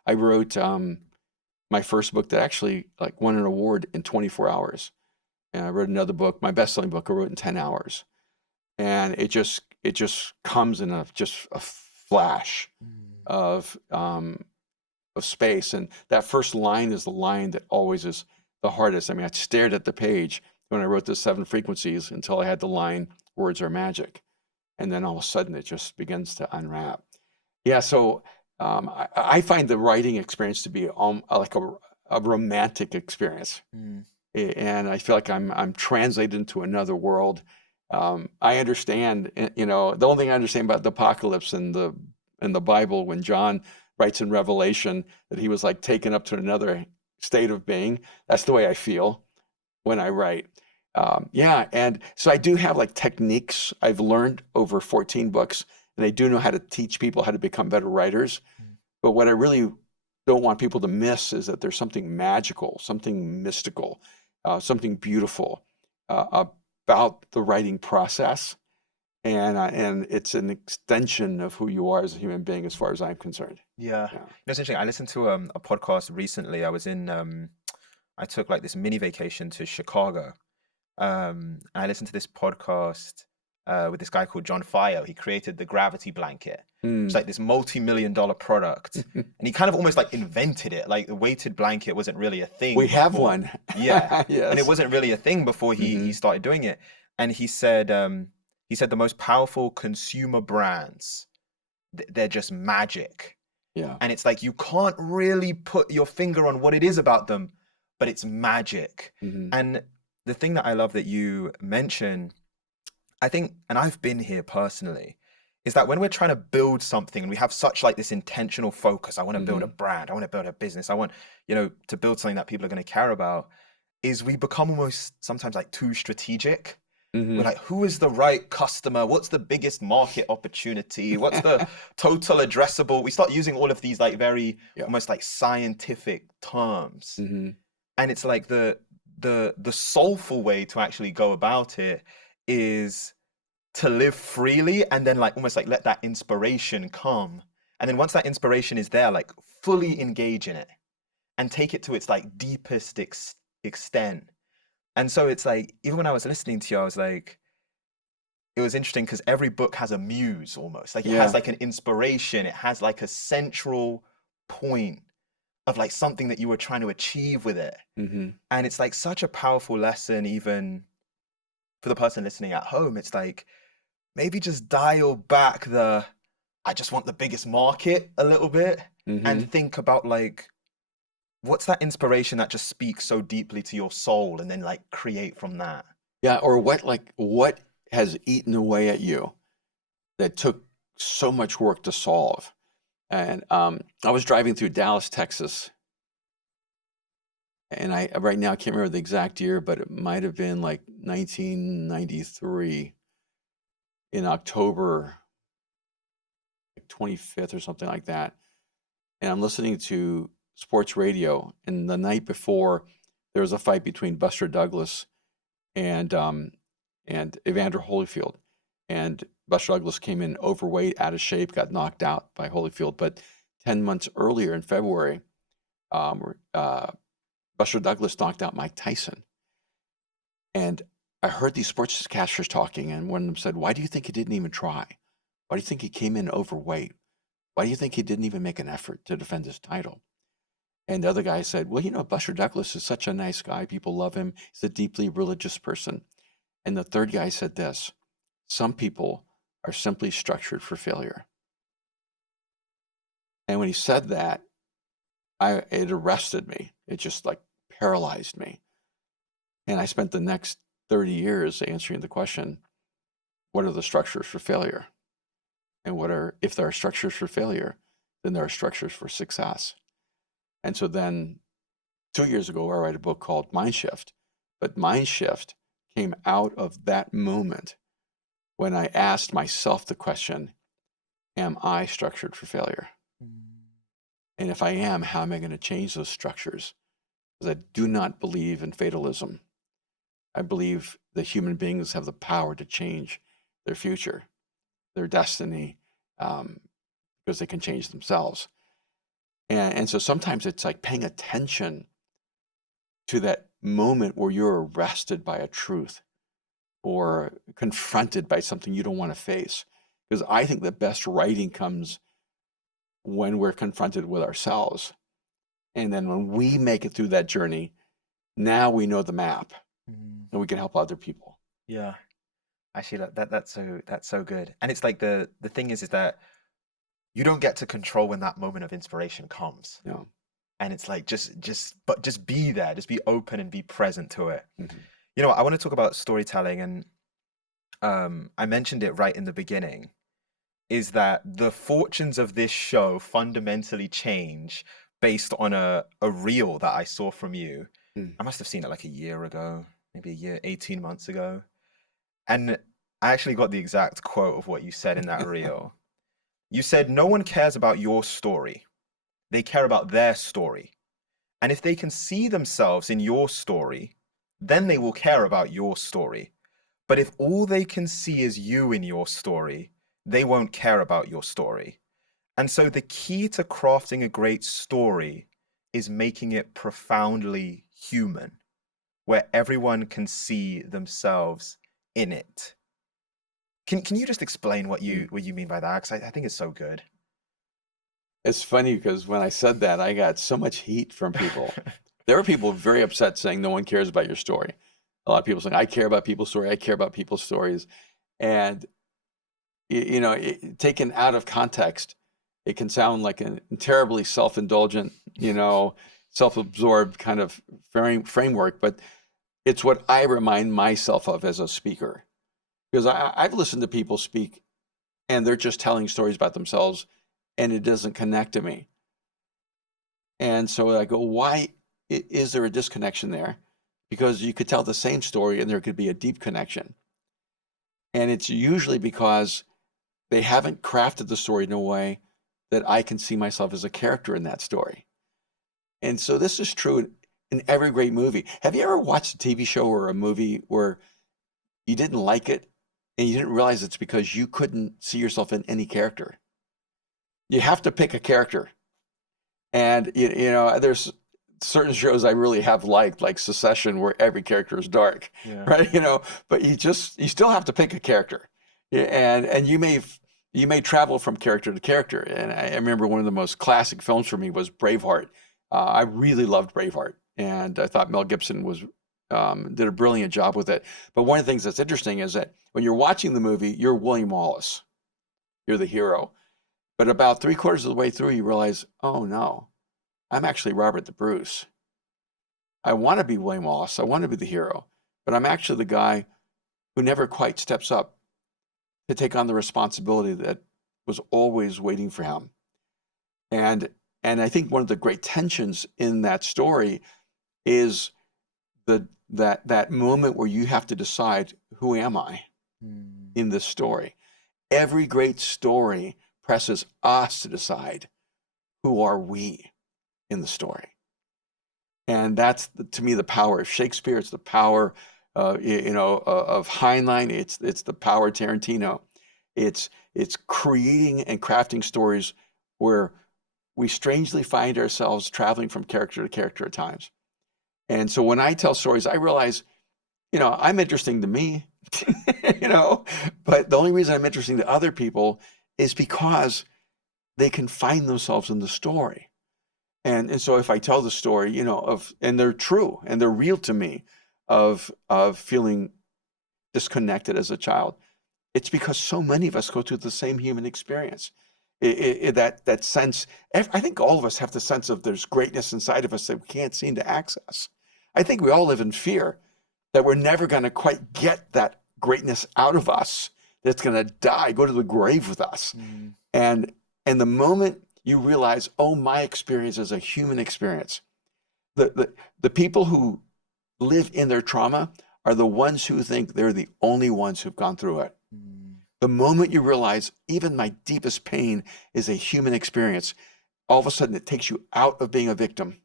I wrote my first book that actually like won an award in 24 hours. And I wrote another book, my best-selling book, I wrote in 10 hours. And it just comes in just a flash of space. And that first line is the line that always is the hardest. I mean, I stared at the page when I wrote the 7 frequencies until I had the line, words are magic. And then all of a sudden it just begins to unwrap. Yeah, so I find the writing experience to be like a romantic experience. And I feel like I'm translated into another world. I understand, the only thing I understand about the apocalypse in the Bible, when John writes in Revelation that he was like taken up to another state of being. That's the way I feel when I write. Yeah, and so I do have like techniques I've learned over 14 books, and I do know how to teach people how to become better writers. But what I really don't want people to miss is that there's something magical, something mystical, something beautiful about the writing process, and it's an extension of who you are as a human being, as far as I'm concerned. Yeah. Yeah. It's interesting. I listened to a podcast recently. I took like this mini vacation to Chicago. And I listened to this podcast with this guy called John Fio. He created the gravity blanket. It's like this multi-million-dollar product. And he kind of almost like invented it. Like the weighted blanket wasn't really a thing. We have before. one. Yeah. Yes. And it wasn't really a thing before he started doing it. And he said the most powerful consumer brands, they're just magic. Yeah. And it's like you can't really put your finger on what it is about them, but it's magic. And the thing that I love that you mention, I think, and I've been here personally, is that when we're trying to build something and we have such like this intentional focus, I want to build a brand, I want to build a business, I want, to build something that people are going to care about, is we become almost sometimes like too strategic. We're like, who is the right customer? What's the biggest market opportunity? What's the total addressable? We start using all of these like very almost like scientific terms. And it's like the soulful way to actually go about it is to live freely, and then like almost like let that inspiration come. And then once that inspiration is there, like fully engage in it and take it to its like deepest extent. And so it's like, even when I was listening to you, I was like, it was interesting because every book has a muse almost. Like it has like an inspiration. It has like a central point of like something that you were trying to achieve with it. And it's like such a powerful lesson, even for the person listening at home. It's like, maybe just dial back I just want the biggest market a little bit and think about like, what's that inspiration that just speaks so deeply to your soul, and then like create from that. Yeah, or what has eaten away at you that took so much work to solve. And I was driving through Dallas, Texas, and I right now I can't remember the exact year, but it might have been like 1993 in October, like 25th or something like that. And I'm listening to sports radio, and the night before there was a fight between Buster Douglas and and Evander Holyfield. And Buster Douglas came in overweight, out of shape, got knocked out by Holyfield. But 10 months earlier in February, Buster Douglas knocked out Mike Tyson. And I heard these sportscasters talking, and one of them said, "Why do you think he didn't even try? Why do you think he came in overweight? Why do you think he didn't even make an effort to defend his title?" And the other guy said, "Well, Buster Douglas is such a nice guy. People love him. He's a deeply religious person." And the third guy said this: "Some people are simply structured for failure." And when he said that, it arrested me. It just like paralyzed me. And I spent the next 30 years answering the question, what are the structures for failure? And if there are structures for failure, then there are structures for success. And so then 2 years ago, I wrote a book called MindShift. But MindShift came out of that moment when I asked myself the question, am I structured for failure? And if I am, how am I going to change those structures? Because I do not believe in fatalism. I believe that human beings have the power to change their future, their destiny, because they can change themselves. And so sometimes it's like paying attention to that moment where you're arrested by a truth or confronted by something you don't want to face. Because I think the best writing comes when we're confronted with ourselves. And then when we make it through that journey, now we know the map and we can help other people. Yeah. Actually, that's so good. And it's like the thing is that you don't get to control when that moment of inspiration comes. Yeah. And it's like just be there, just be open and be present to it. Mm-hmm. I want to talk about storytelling, and I mentioned it right in the beginning, is that the fortunes of this show fundamentally change based on a reel that I saw from you. I must have seen it like a year ago, maybe a year, 18 months ago. And I actually got the exact quote of what you said in that reel. You said, "No one cares about your story. They care about their story. And if they can see themselves in your story, then they will care about your story. But if all they can see is you in your story, they won't care about your story." And so the key to crafting a great story is making it profoundly human, where everyone can see themselves in it. Can you just explain what you mean by that? Because I think it's so good. It's funny because when I said that, I got so much heat from people. There were people very upset saying no one cares about your story. A lot of people saying, I care about people's story. I care about people's stories. And, taken out of context, it can sound like a terribly self-indulgent, self-absorbed kind of framework. But it's what I remind myself of as a speaker. Because I've listened to people speak and they're just telling stories about themselves and it doesn't connect to me. And so I go, why is there a disconnection there? Because you could tell the same story and there could be a deep connection. And it's usually because they haven't crafted the story in a way that I can see myself as a character in that story. And so this is true in every great movie. Have you ever watched a TV show or a movie where you didn't like it and you didn't realize it's because you couldn't see yourself in any character? You have to pick a character. And, there's certain shows I really have liked, like Succession, where every character is dark, right? But you still have to pick a character. And you may travel from character to character. And I remember one of the most classic films for me was Braveheart. I really loved Braveheart. And I thought Mel Gibson did a brilliant job with it. But one of the things that's interesting is that when you're watching the movie, you're William Wallace. You're the hero. But about 3/4 of the way through, you realize, oh no, I'm actually Robert the Bruce. I want to be William Wallace. I want to be the hero. But I'm actually the guy who never quite steps up to take on the responsibility that was always waiting for him. And I think one of the great tensions in that story is that moment where you have to decide, who am I in this story? Every great story presses us to decide, who are we in the story? And that's, to me, the power of Shakespeare. It's the power of Heinlein. It's the power of Tarantino. It's creating and crafting stories where we strangely find ourselves traveling from character to character at times. And so when I tell stories, I realize, I'm interesting to me, but the only reason I'm interesting to other people is because they can find themselves in the story. And so if I tell the story, and they're true and they're real to me of feeling disconnected as a child, it's because so many of us go through the same human experience. That sense, I think all of us have the sense of there's greatness inside of us that we can't seem to access. I think we all live in fear that we're never going to quite get that greatness out of us, that's going to die, go to the grave with us. Mm. And the moment you realize, oh, my experience is a human experience, the people who live in their trauma are the ones who think they're the only ones who've gone through it. Mm. The moment you realize even my deepest pain is a human experience, all of a sudden it takes you out of being a victim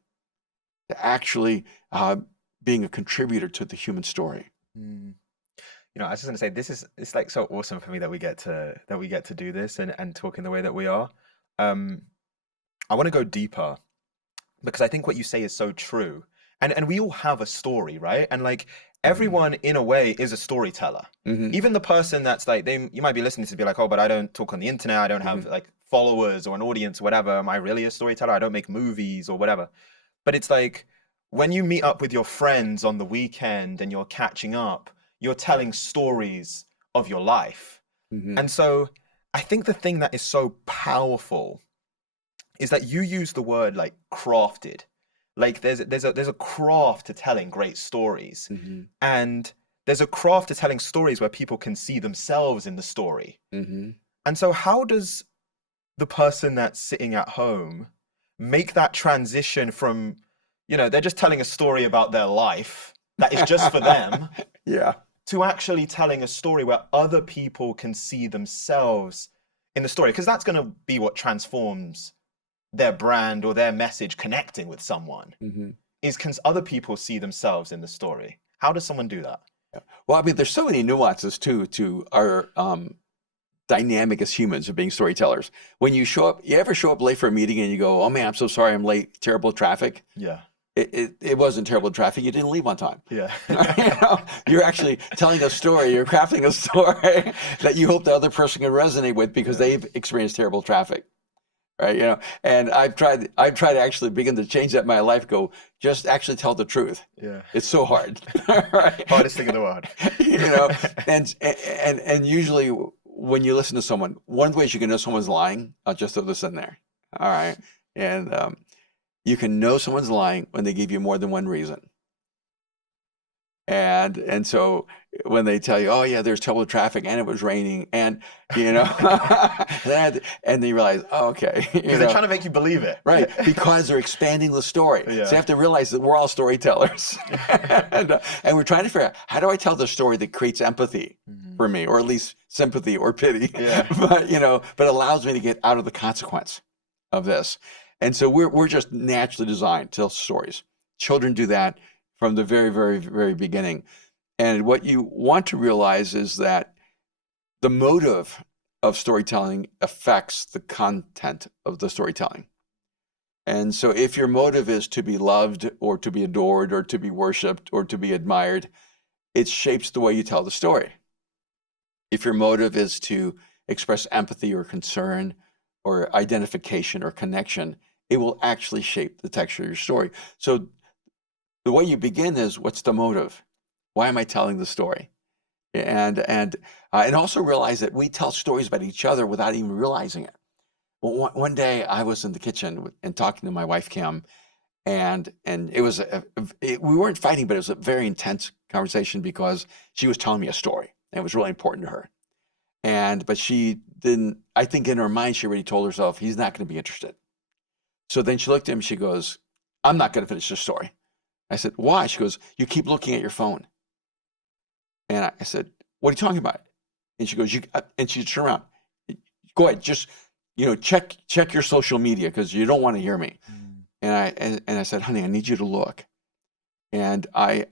to actually being a contributor to the human story. Mm. I was just gonna say, it's like so awesome for me that we get to do this and talk in the way that we are. I want to go deeper because I think what you say is so true. And we all have a story, right? And like everyone in a way is a storyteller. Mm-hmm. Even the person that's like, you might be listening to be like, oh, but I don't talk on the internet, I don't have like followers or an audience or whatever. Am I really a storyteller? I don't make movies or whatever. But it's like when you meet up with your friends on the weekend and you're catching up, you're telling stories of your life. Mm-hmm. And so I think the thing that is so powerful is that you use the word like crafted. Like there's a craft to telling great stories. Mm-hmm. And there's a craft to telling stories where people can see themselves in the story. Mm-hmm. And so how does the person that's sitting at home make that transition from, they're just telling a story about their life that is just for them, Yeah. to actually telling a story where other people can see themselves in the story? Because that's going to be what transforms their brand or their message connecting with someone. Mm-hmm. Is can other people see themselves in the story? How does someone do that? Yeah. Well, I mean, there's so many nuances to our dynamic as humans of being storytellers. When you ever show up late for a meeting and you go, oh man, I'm so sorry I'm late, terrible traffic. Yeah. It wasn't terrible traffic. You didn't leave on time. Yeah. You're actually telling a story. You're crafting a story that you hope the other person can resonate with because they've experienced terrible traffic, right? And I've tried to actually begin to change that in my life. Go, just actually tell the truth. Yeah. It's so hard. Right? Hardest thing in the world. And usually when you listen to someone, one of the ways you can know someone's lying, I'll just throw this in there. All right, and you can know someone's lying when they give you more than one reason. And so when they tell you, oh yeah, there's terrible traffic and it was raining and and then you realize, oh, okay. Because they're trying to make you believe it. Right, because they're expanding the story. Yeah. So you have to realize that we're all storytellers. and we're trying to figure out, how do I tell the story that creates empathy for me, or at least sympathy or pity, Yeah. but allows me to get out of the consequence of this. And so we're just naturally designed to tell stories. Children do that from the very, very, very beginning. And what you want to realize is that the motive of storytelling affects the content of the storytelling. And so if your motive is to be loved or to be adored or to be worshiped or to be admired, it shapes the way you tell the story. If your motive is to express empathy or concern or identification or connection, it will actually shape the texture of your story. So the way you begin is, what's the motive? Why am I telling the story? And also realize that we tell stories about each other without even realizing it. Well, one day I was in the kitchen and talking to my wife Kim, and it was we weren't fighting, but it was a very intense conversation because she was telling me a story and it was really important to her. But she didn't. I think in her mind she already told herself he's not going to be interested. So then she looked at him. She goes, "I'm not going to finish the story." I said, "Why?" She goes, "You keep looking at your phone." And I said, "What are you talking about?" And she goes, and she turned around. "Go ahead, just check your social media because you don't want to hear me." And I said, "Honey, I need you to look." And I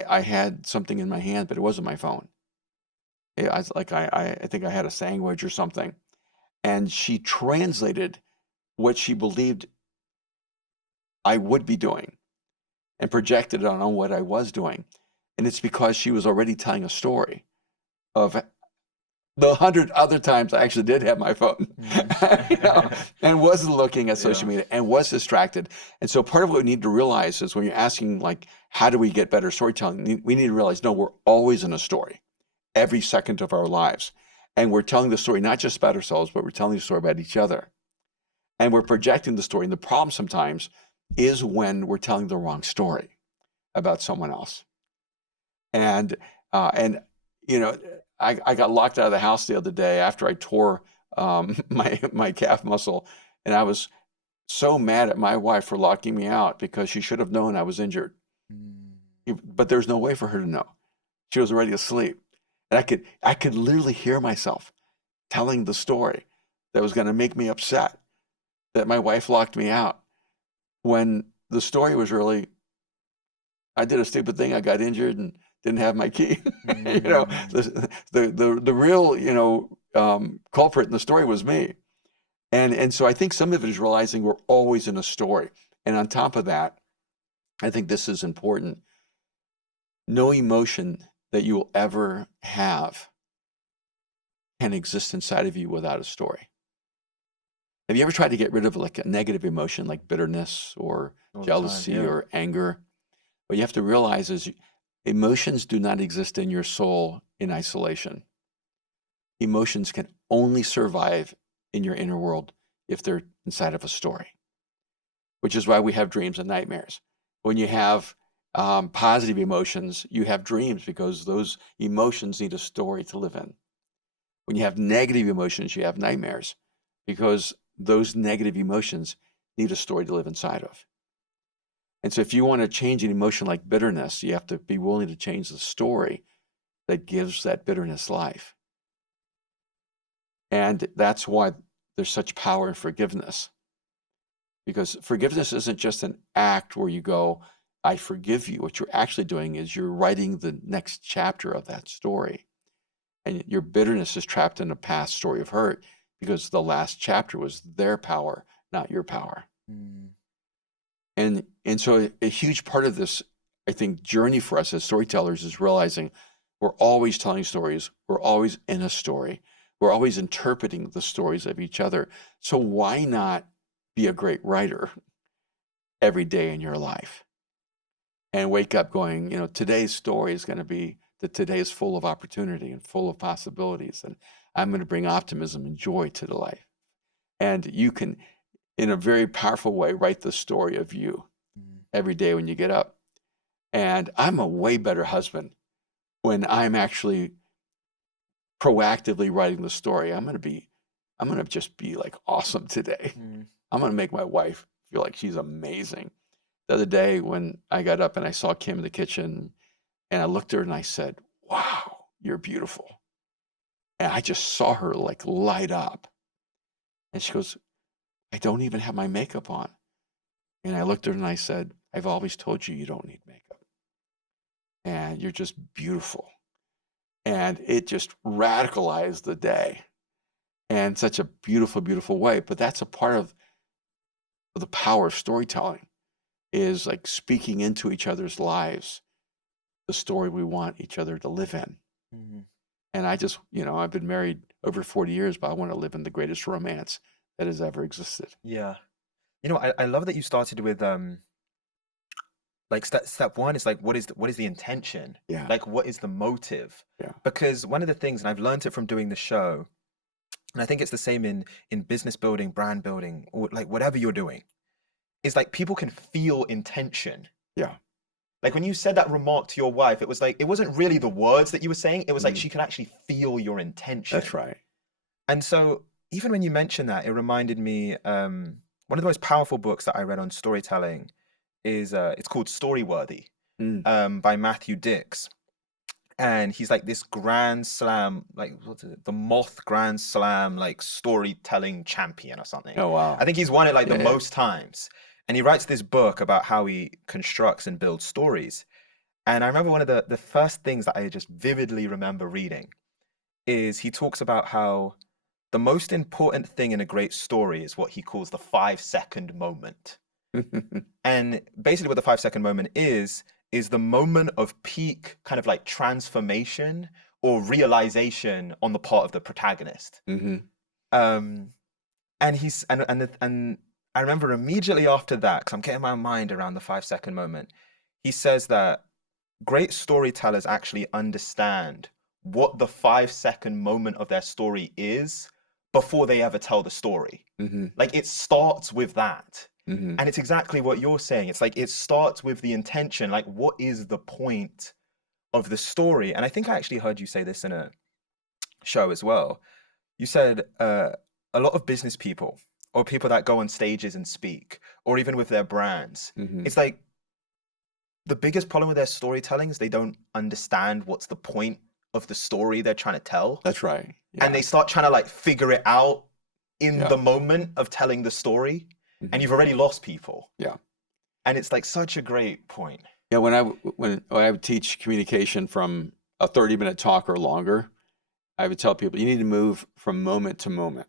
I had something in my hand, but it wasn't my phone. I was like, I think I had a sandwich or something. And she translated what she believed I would be doing and projected it on what I was doing. And it's because she was already telling a story of the 100 other times I actually did have my phone, and wasn't looking at social media and was distracted. And so part of what we need to realize is when you're asking, like, how do we get better storytelling? We need to realize, no, we're always in a story every second of our lives. And we're telling the story not just about ourselves, but we're telling the story about each other. And we're projecting the story. And the problem sometimes is when we're telling the wrong story about someone else. And you know, I got locked out of the house the other day after I tore my calf muscle, and I was so mad at my wife for locking me out because she should have known I was injured. But there's no way for her to know. She was already asleep, and I could literally hear myself telling the story that was going to make me upset that my wife locked me out, when the story was really, I did a stupid thing, I got injured and didn't have my key. You know, the real, culprit in the story was me. And so I think some of it is realizing we're always in a story. And on top of that, I think this is important. No emotion that you will ever have can exist inside of you without a story. Have you ever tried to get rid of like a negative emotion like bitterness or jealousy or anger? What you have to realize is emotions do not exist in your soul in isolation. Emotions can only survive in your inner world if they're inside of a story, which is why we have dreams and nightmares. When you have positive emotions, you have dreams because those emotions need a story to live in. When you have negative emotions, you have nightmares because those negative emotions need a story to live inside of. And so if you want to change an emotion like bitterness, you have to be willing to change the story that gives that bitterness life. And that's why there's such power in forgiveness. Because forgiveness isn't just an act where you go, I forgive you. What you're actually doing is you're writing the next chapter of that story. And your bitterness is trapped in a past story of hurt because the last chapter was their power, not your power. And so a huge part of this, I think, journey for us as storytellers is realizing we're always telling stories. We're always in a story. We're always interpreting the stories of each other. So why not be a great writer every day in your life and wake up going, today's story is going to be that today is full of opportunity and full of possibilities. And I'm going to bring optimism and joy to the life. And you can, in a very powerful way, write the story of you every day when you get up. And I'm a way better husband when I'm actually proactively writing the story. I'm going to just be like awesome today. I'm going to make my wife feel like she's amazing. The other day when I got up and I saw Kim in the kitchen and I looked at her and I said, wow, you're beautiful. And I just saw her like light up. And she goes, I don't even have my makeup on. And I looked at her and I said, I've always told you you don't need makeup. And you're just beautiful. And it just radicalized the day in such a beautiful, beautiful way. But that's a part of the power of storytelling, is like speaking into each other's lives, the story we want each other to live in. And I just, I've been married over 40 years, but I want to live in the greatest romance that has ever existed. Yeah. I love that you started with like step one is like what is the intention? Yeah. Like what is the motive? Yeah. Because one of the things, and I've learned it from doing the show, and I think it's the same in business building, brand building, or like whatever you're doing, is like people can feel intention. Yeah. Like when you said that remark to your wife, it was like it wasn't really the words that you were saying, it was like she could actually feel your intention. That's right. And so even when you mentioned that, it reminded me, one of the most powerful books that I read on storytelling is it's called Storyworthy, by Matthew Dix. And he's like this Grand Slam, like what's it, the Moth Grand Slam, like storytelling champion or something. Oh, wow. I think he's won it like the most times. And he writes this book about how he constructs and builds stories. And I remember one of the first things that I just vividly remember reading is he talks about how the most important thing in a great story is what he calls the 5-second moment. And basically what the 5-second moment is the moment of peak kind of like transformation or realization on the part of the protagonist. hmm Um, and he's and I remember immediately after that, because I'm getting my mind around the 5-second moment, he says that great storytellers actually understand what the 5-second moment of their story is before they ever tell the story. hmm Like it starts with that. hmm And it's exactly what you're saying. It's like it starts with the intention, like what is the point of the story? And I think I actually heard you say this in a show as well. You said a lot of business people or people that go on stages and speak, or even with their brands, hmm it's like the biggest problem with their storytelling is they don't understand what's the point of the story they're trying to tell. That's right. And they start trying to like figure it out in Yeah. the moment of telling the story. Mhm. And you've already lost people. Yeah. And it's like such a great point. Yeah, when I would teach communication from a 30-minute talk or longer, I would tell people you need to move from moment to moment.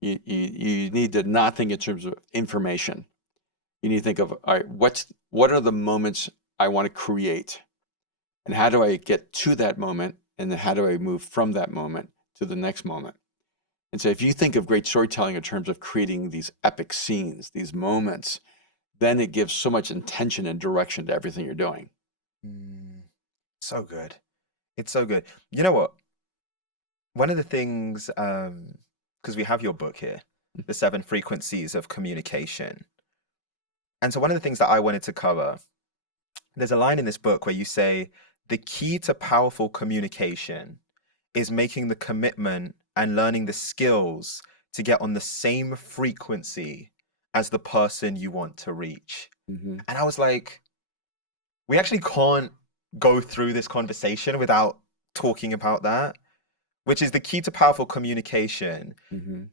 You need to not think in terms of information. You need to think of, all right, what are the moments I want to create? And how do I get to that moment? And then how do I move from that moment to the next moment? And so if you think of great storytelling in terms of creating these epic scenes, these moments, then it gives so much intention and direction to everything you're doing. So good. It's so good. You know what? One of the things, because we have your book here, The 7 Frequencies of Communication. And so one of the things that I wanted to cover, there's a line in this book where you say, the key to powerful communication is making the commitment and learning the skills to get on the same frequency as the person you want to reach. Mm-hmm. And I was like, we actually can't go through this conversation without talking about that, which is the key to powerful communication. Mm-hmm.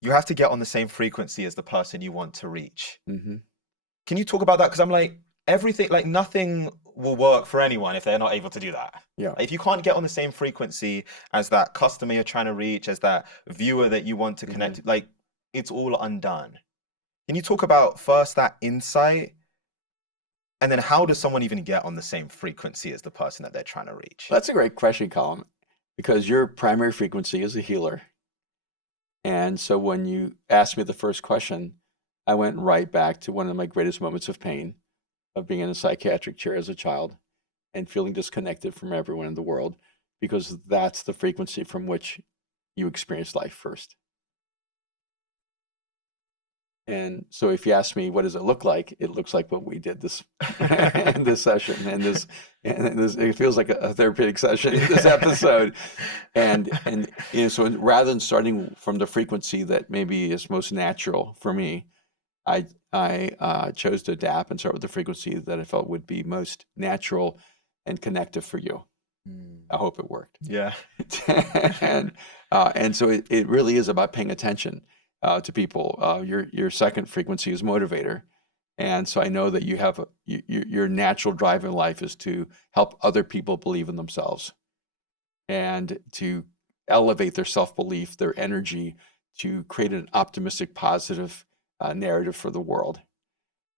You have to get on the same frequency as the person you want to reach. Mm-hmm. Can you talk about that? Because I'm like, everything, like nothing will work for anyone if they're not able to do that. Yeah. Like, if you can't get on the same frequency as that customer you're trying to reach, as that viewer that you want to connect, like it's all undone. Can you talk about first that insight? And then how does someone even get on the same frequency as the person that they're trying to reach? That's a great question, Colin, because your primary frequency is a healer. And so when you asked me the first question, I went right back to one of my greatest moments of pain, of being in a psychiatric chair as a child and feeling disconnected from everyone in the world, because that's the frequency from which you experience life first. And so if you ask me, what does it look like? It looks like what we did this in this session, and this it feels like a therapeutic session in this episode. And you know, so rather than starting from the frequency that maybe is most natural for me, I chose to adapt and start with the frequency that I felt would be most natural and connective for you. I hope it worked. Yeah. and so it really is about paying attention to people. Your second frequency is motivator. And so I know that you have your natural drive in life is to help other people believe in themselves and to elevate their self-belief, their energy, to create an optimistic, positive narrative for the world.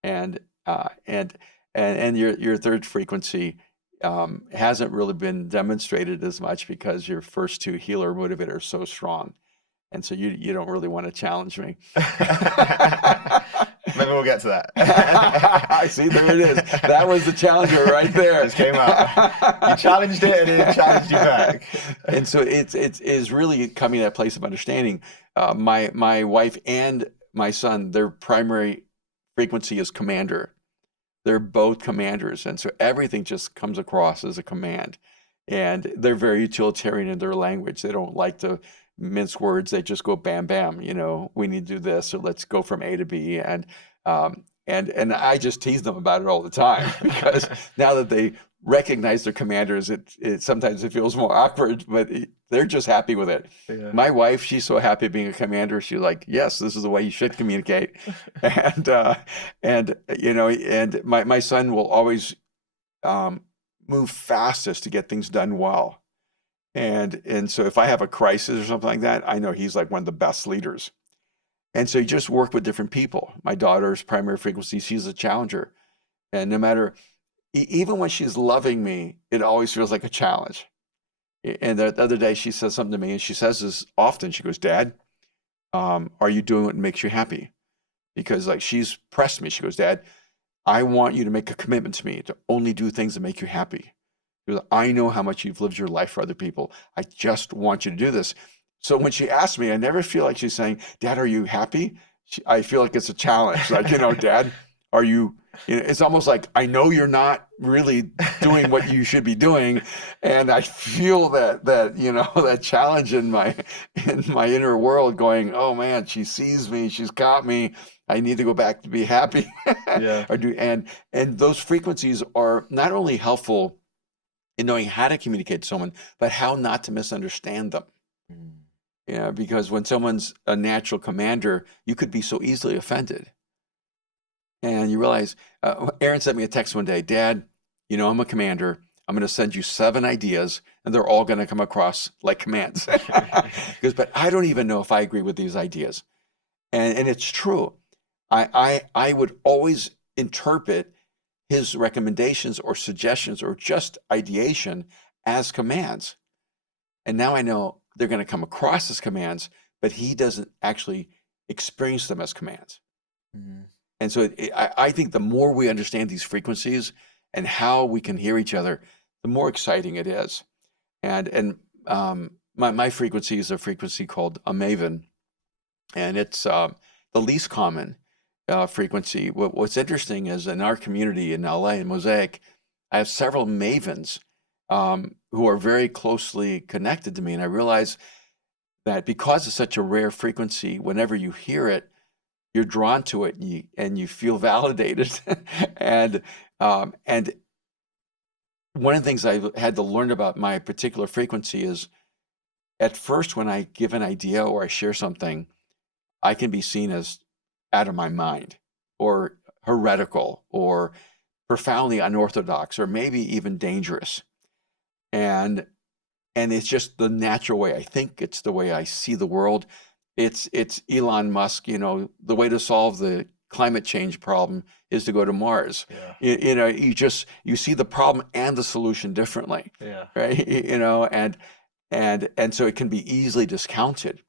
And your third frequency hasn't really been demonstrated as much because your first two, healer, motivator, are so strong. And so you don't really want to challenge me. Maybe we'll get to that. I see, there it is. That was the challenger right there. Just came out. You challenged it and it challenged you back. And so it's really coming to that place of understanding. My wife and my son, their primary frequency is commander. They're both commanders. And so everything just comes across as a command. And they're very utilitarian in their language. They don't like to mince words. They just go bam, bam, you know, we need to do this, or let's go from A to B. And I just tease them about it all the time because now that they recognize their commanders, it sometimes it feels more awkward, but they're just happy with it. Yeah. My wife, she's so happy being a commander. She's like, yes, this is the way you should communicate. And you know, and my son will always move fastest to get things done well. And so if I have a crisis or something like that, I know he's like one of the best leaders. And so you just work with different people. My daughter's primary frequency, she's a challenger. And no matter, even when she's loving me, it always feels like a challenge. And the other day she said something to me, and she says this often. She goes, Dad, are you doing what makes you happy? Because like she's pressed me. She goes, Dad, I want you to make a commitment to me to only do things that make you happy. Because I know how much you've lived your life for other people. I just want you to do this. So when she asked me, I never feel like she's saying, Dad, are you happy? I feel like it's a challenge. Like, Dad, are you, it's almost like, I know you're not really doing what you should be doing. And I feel that, that challenge in my inner world going, oh man, she sees me, she's got me. I need to go back to be happy. Yeah. And those frequencies are not only helpful in knowing how to communicate to someone, but how not to misunderstand them. Because when someone's a natural commander, you could be so easily offended. And you realize, Aaron sent me a text one day, Dad, I'm a commander. I'm going to send you 7 ideas, and they're all going to come across like commands. Because, but I don't even know if I agree with these ideas. And it's true. I would always interpret his recommendations or suggestions or just ideation as commands. And now I know they're going to come across as commands, but he doesn't actually experience them as commands. And so I think the more we understand these frequencies and how we can hear each other, the more exciting it is. And my frequency is a frequency called a maven, and it's the least common frequency. What's interesting is in our community in LA, in Mosaic, I have several mavens who are very closely connected to me. And I realize that because it's such a rare frequency, whenever you hear it, you're drawn to it and you feel validated. And one of the things I've had to learn about my particular frequency is at first when I give an idea or I share something, I can be seen as out of my mind or heretical or profoundly unorthodox or maybe even dangerous. And it's just the natural way I think. It's the way I see the world. It's Elon Musk, the way to solve the climate change problem is to go to Mars. Yeah. You see the problem and the solution differently. Yeah. Right. And so it can be easily discounted,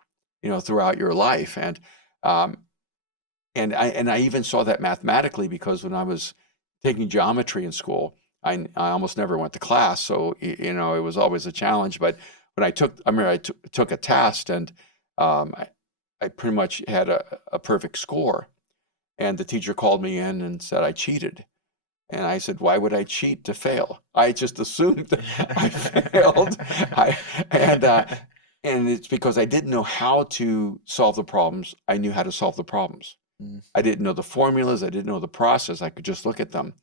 throughout your life. And I even saw that mathematically because when I was taking geometry in school, I almost never went to class, so it was always a challenge. But when I took a test, and I pretty much had a perfect score, and the teacher called me in and said I cheated, and I said, why would I cheat to fail? I just assumed I failed, and it's because I didn't know how to solve the problems. I knew how to solve the problems. I didn't know the formulas. I didn't know the process. I could just look at them.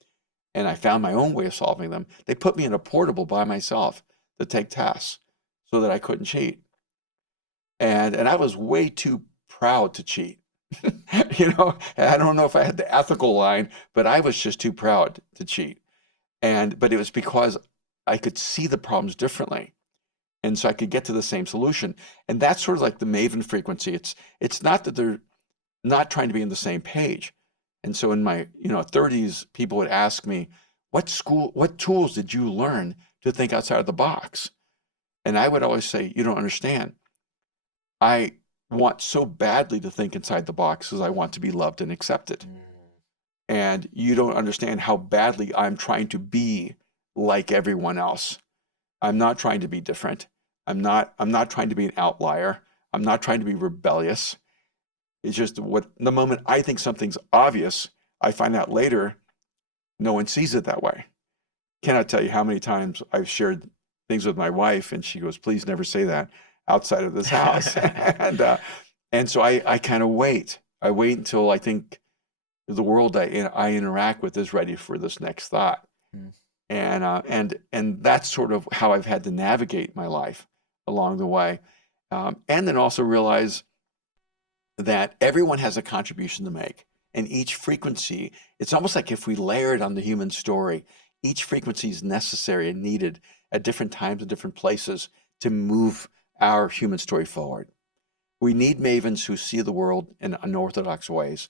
And I found my own way of solving them. They put me in a portable by myself to take tests so that I couldn't cheat. And I was way too proud to cheat. I don't know if I had the ethical line, but I was just too proud to cheat. But it was because I could see the problems differently. And so I could get to the same solution. And that's sort of like the maven frequency. It's not that they're not trying to be on the same page. And so in my 30s, people would ask me, what tools did you learn to think outside of the box? And I would always say, you don't understand. I want so badly to think inside the box because I want to be loved and accepted. And you don't understand how badly I'm trying to be like everyone else. I'm not trying to be different. I'm not trying to be an outlier. I'm not trying to be rebellious. It's just the moment I think something's obvious, I find out later, no one sees it that way. Cannot tell you how many times I've shared things with my wife, and she goes, "Please never say that outside of this house." and so I kind of wait. I wait until I think the world I interact with is ready for this next thought. And that's sort of how I've had to navigate my life along the way, and then also realize that everyone has a contribution to make, and each frequency, it's almost like if we layer it on the human story, each frequency is necessary and needed at different times and different places to move our human story forward. We need mavens who see the world in unorthodox ways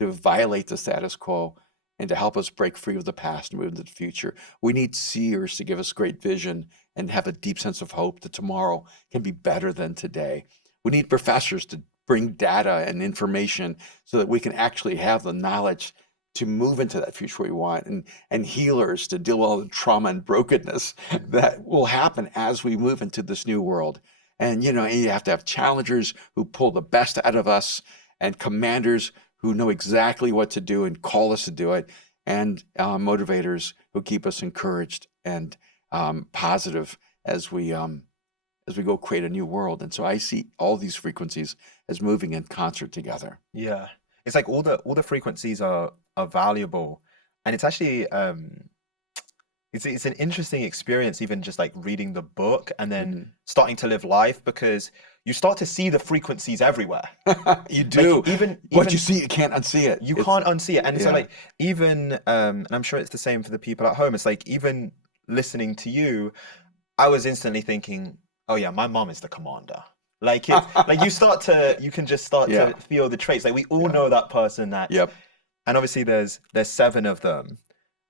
to violate the status quo and to help us break free of the past and move into the future. We need seers to give us great vision and have a deep sense of hope that tomorrow can be better than today. We need professors to bring data and information so that we can actually have the knowledge to move into that future we want, and healers to deal with all the trauma and brokenness that will happen as we move into this new world. And you have to have challengers who pull the best out of us, and commanders who know exactly what to do and call us to do it, and motivators who keep us encouraged and positive as we go create a new world. And so I see all these frequencies as moving in concert together. Yeah. It's like all the frequencies are valuable. And it's actually it's an interesting experience, even just like reading the book and then starting to live life, because you start to see the frequencies everywhere. You do. Like even what you see, you can't unsee it. You can't unsee it. And so yeah. like even and I'm sure it's the same for the people at home. It's like even listening to you, I was instantly thinking, oh yeah, my mom is the commander. Like it, like you can just start Yeah. to feel the traits. Like we all know that person that. Yep. And obviously there's 7 of them.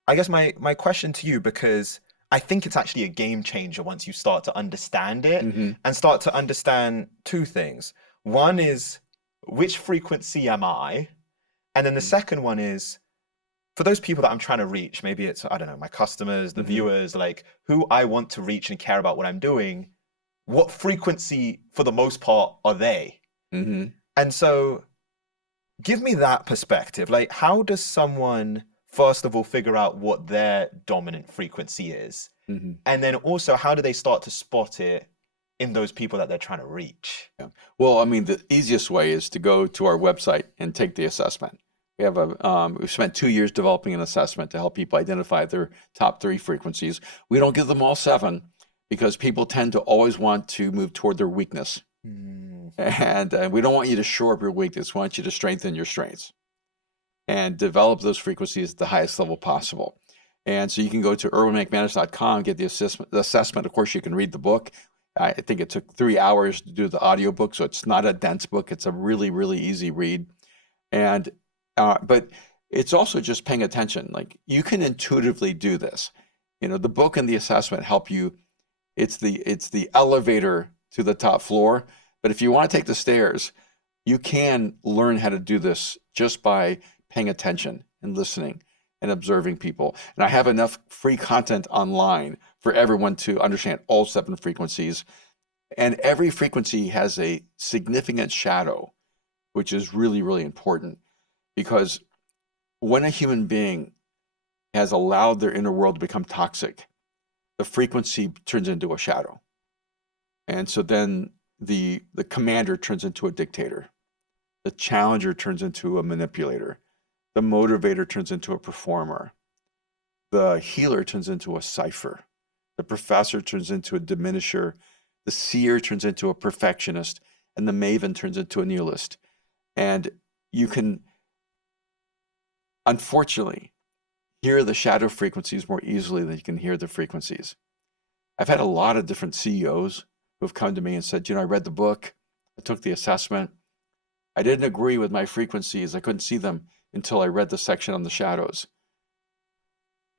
I guess my question to you, because I think it's actually a game changer once you start to understand it and start to understand 2 things. One is, which frequency am I? And then the second one is, for those people that I'm trying to reach, maybe it's, I don't know, my customers, the viewers, like who I want to reach and care about what I'm doing, what frequency for the most part are they? And so give me that perspective. Like, how does someone, first of all, figure out what their dominant frequency is? And then also, how do they start to spot it in those people that they're trying to reach? Yeah. Well, I mean, the easiest way is to go to our website and take the assessment. We have we've spent 2 years developing an assessment to help people identify their top 3 frequencies. We don't give them all 7 because people tend to always want to move toward their weakness. And we don't want you to shore up your weakness. We want you to strengthen your strengths and develop those frequencies at the highest level possible. And so you can go to erwinmcmanus.com, get the assessment. Of course, you can read the book. I think it took 3 hours to do the audiobook, so it's not a dense book. It's a really, really easy read. And but it's also just paying attention. Like, you can intuitively do this. The book and the assessment help you. It's the elevator to the top floor. But if you want to take the stairs, you can learn how to do this just by paying attention and listening and observing people. And I have enough free content online for everyone to understand all 7 frequencies. And every frequency has a significant shadow, which is really, really important. Because when a human being has allowed their inner world to become toxic, the frequency turns into a shadow. And so then the commander turns into a dictator. The challenger turns into a manipulator. The motivator turns into a performer. The healer turns into a cipher. The professor turns into a diminisher. The seer turns into a perfectionist. And the maven turns into a nihilist. And you can, unfortunately, hear the shadow frequencies more easily than you can hear the frequencies. I've had a lot of different CEOs who have come to me and said, I read the book, I took the assessment, I didn't agree with my frequencies, I couldn't see them until I read the section on the shadows.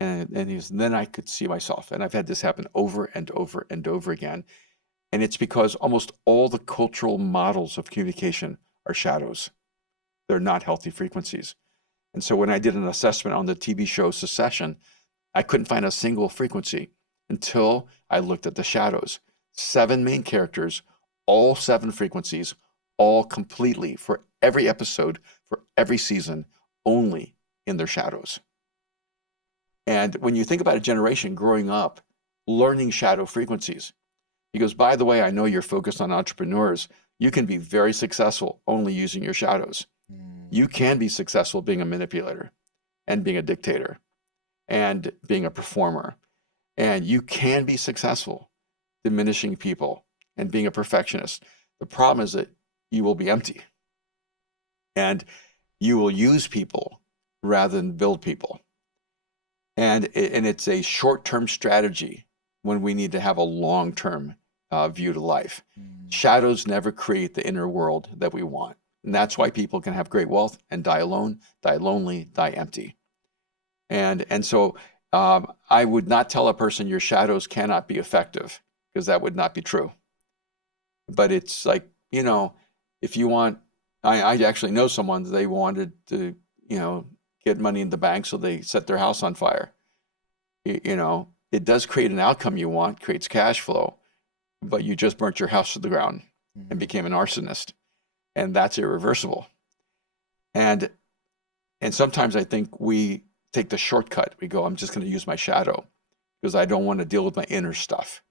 And then I could see myself. And I've had this happen over and over and over again. And it's because almost all the cultural models of communication are shadows. They're not healthy frequencies. And so when I did an assessment on the TV show Succession, I couldn't find a single frequency until I looked at the shadows. 7 main characters, all 7 frequencies, all completely for every episode, for every season, only in their shadows. And when you think about a generation growing up, learning shadow frequencies, he goes, by the way, I know you're focused on entrepreneurs. You can be very successful only using your shadows. You can be successful being a manipulator and being a dictator and being a performer. And you can be successful diminishing people and being a perfectionist. The problem is that you will be empty. And you will use people rather than build people. And it's a short-term strategy when we need to have a long-term view to life. Shadows never create the inner world that we want. And that's why people can have great wealth and die alone, die lonely, die empty. And so I would not tell a person your shadows cannot be effective, because that would not be true. But it's like, if you want, I actually know someone, they wanted to, get money in the bank, so they set their house on fire. It does create an outcome you want, creates cash flow, but you just burnt your house to the ground and became an arsonist, and that's irreversible. And sometimes I think we take the shortcut. We go, I'm just going to use my shadow because I don't want to deal with my inner stuff.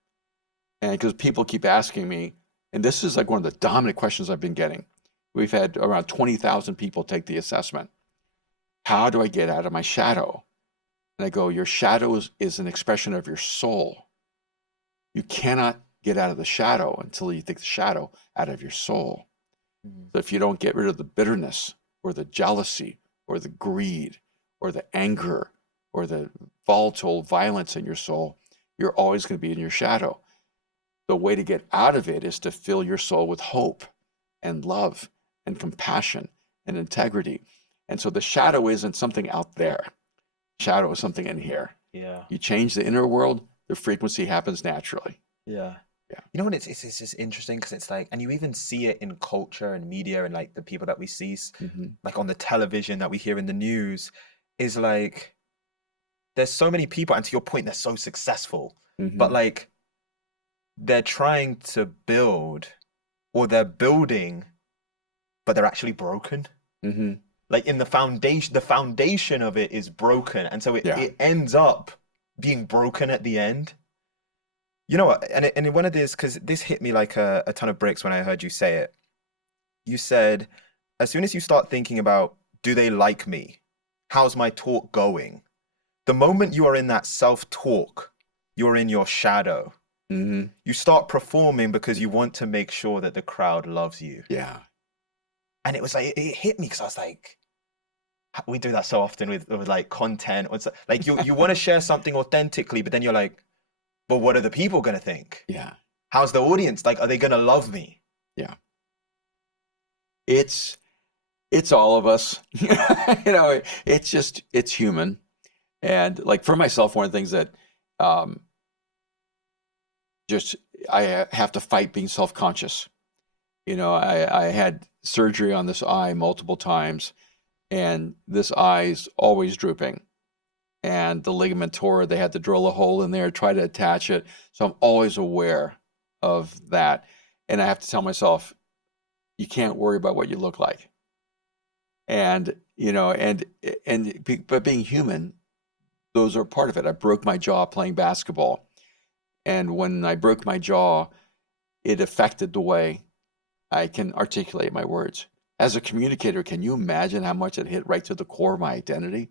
And because people keep asking me, and this is like one of the dominant questions I've been getting. We've had around 20,000 people take the assessment. How do I get out of my shadow? And I go, your shadow is an expression of your soul. You cannot get out of the shadow until you take the shadow out of your soul. So if you don't get rid of the bitterness or the jealousy or the greed or the anger or the volatile violence in your soul, you're always going to be in your shadow. The way to get out of it is to fill your soul with hope and love and compassion and integrity. And so the shadow isn't something out there. Shadow is something in here. Yeah. You change the inner world, the frequency happens naturally. Yeah. Yeah. You know what? It's just interesting because it's like, and you even see it in culture and media and like the people that we see, like on the television that we hear in the news, is like, there's so many people, and to your point, they're so successful, but like they're trying to build, or they're building, but they're actually broken. Like in the foundation of it is broken, and so it ends up being broken at the end. You know what? And one of this, because this hit me like a ton of bricks when I heard you say it. You said, as soon as you start thinking about, do they like me? How's my talk going? The moment you are in that self-talk, you're in your shadow. You start performing because you want to make sure that the crowd loves you. Yeah. And it was like, it hit me because I was like, we do that so often with like content. It's like you want to share something authentically, but then you're like, but what are the people going to think? Yeah. How's the audience? Like, are they going to love me? Yeah. It's all of us. It's human. And like for myself, one of the things that I have to fight being self-conscious. I had surgery on this eye multiple times, and this eye's always drooping. And the ligament tore, they had to drill a hole in there, try to attach it. So I'm always aware of that. And I have to tell myself, you can't worry about what you look like. And, but being human, those are part of it. I broke my jaw playing basketball. And when I broke my jaw, it affected the way I can articulate my words. As a communicator, can you imagine how much it hit right to the core of my identity?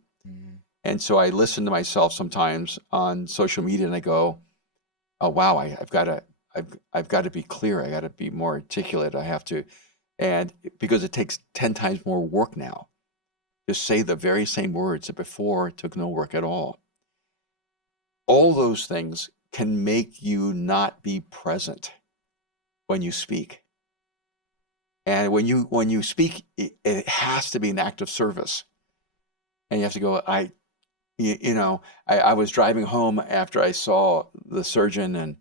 And so I listen to myself sometimes on social media and I go, oh, wow, I've got to be clear. I got to be more articulate. I have to, and because it takes 10 times more work now to say the very same words that before it took no work at all. All those things can make you not be present when you speak. And when you speak, it has to be an act of service. And you have to go, I was driving home after I saw the surgeon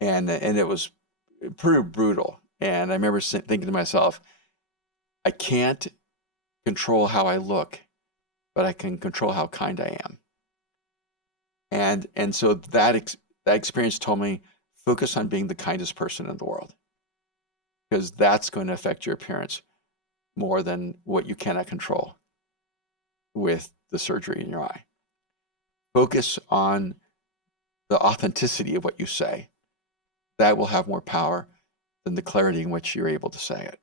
and it was pretty brutal. And I remember thinking to myself, I can't control how I look, but I can control how kind I am. And so that experience told me, focus on being the kindest person in the world, because that's going to affect your appearance more than what you cannot control with the surgery in your eye. Focus on the authenticity of what you say. That will have more power than the clarity in which you're able to say it.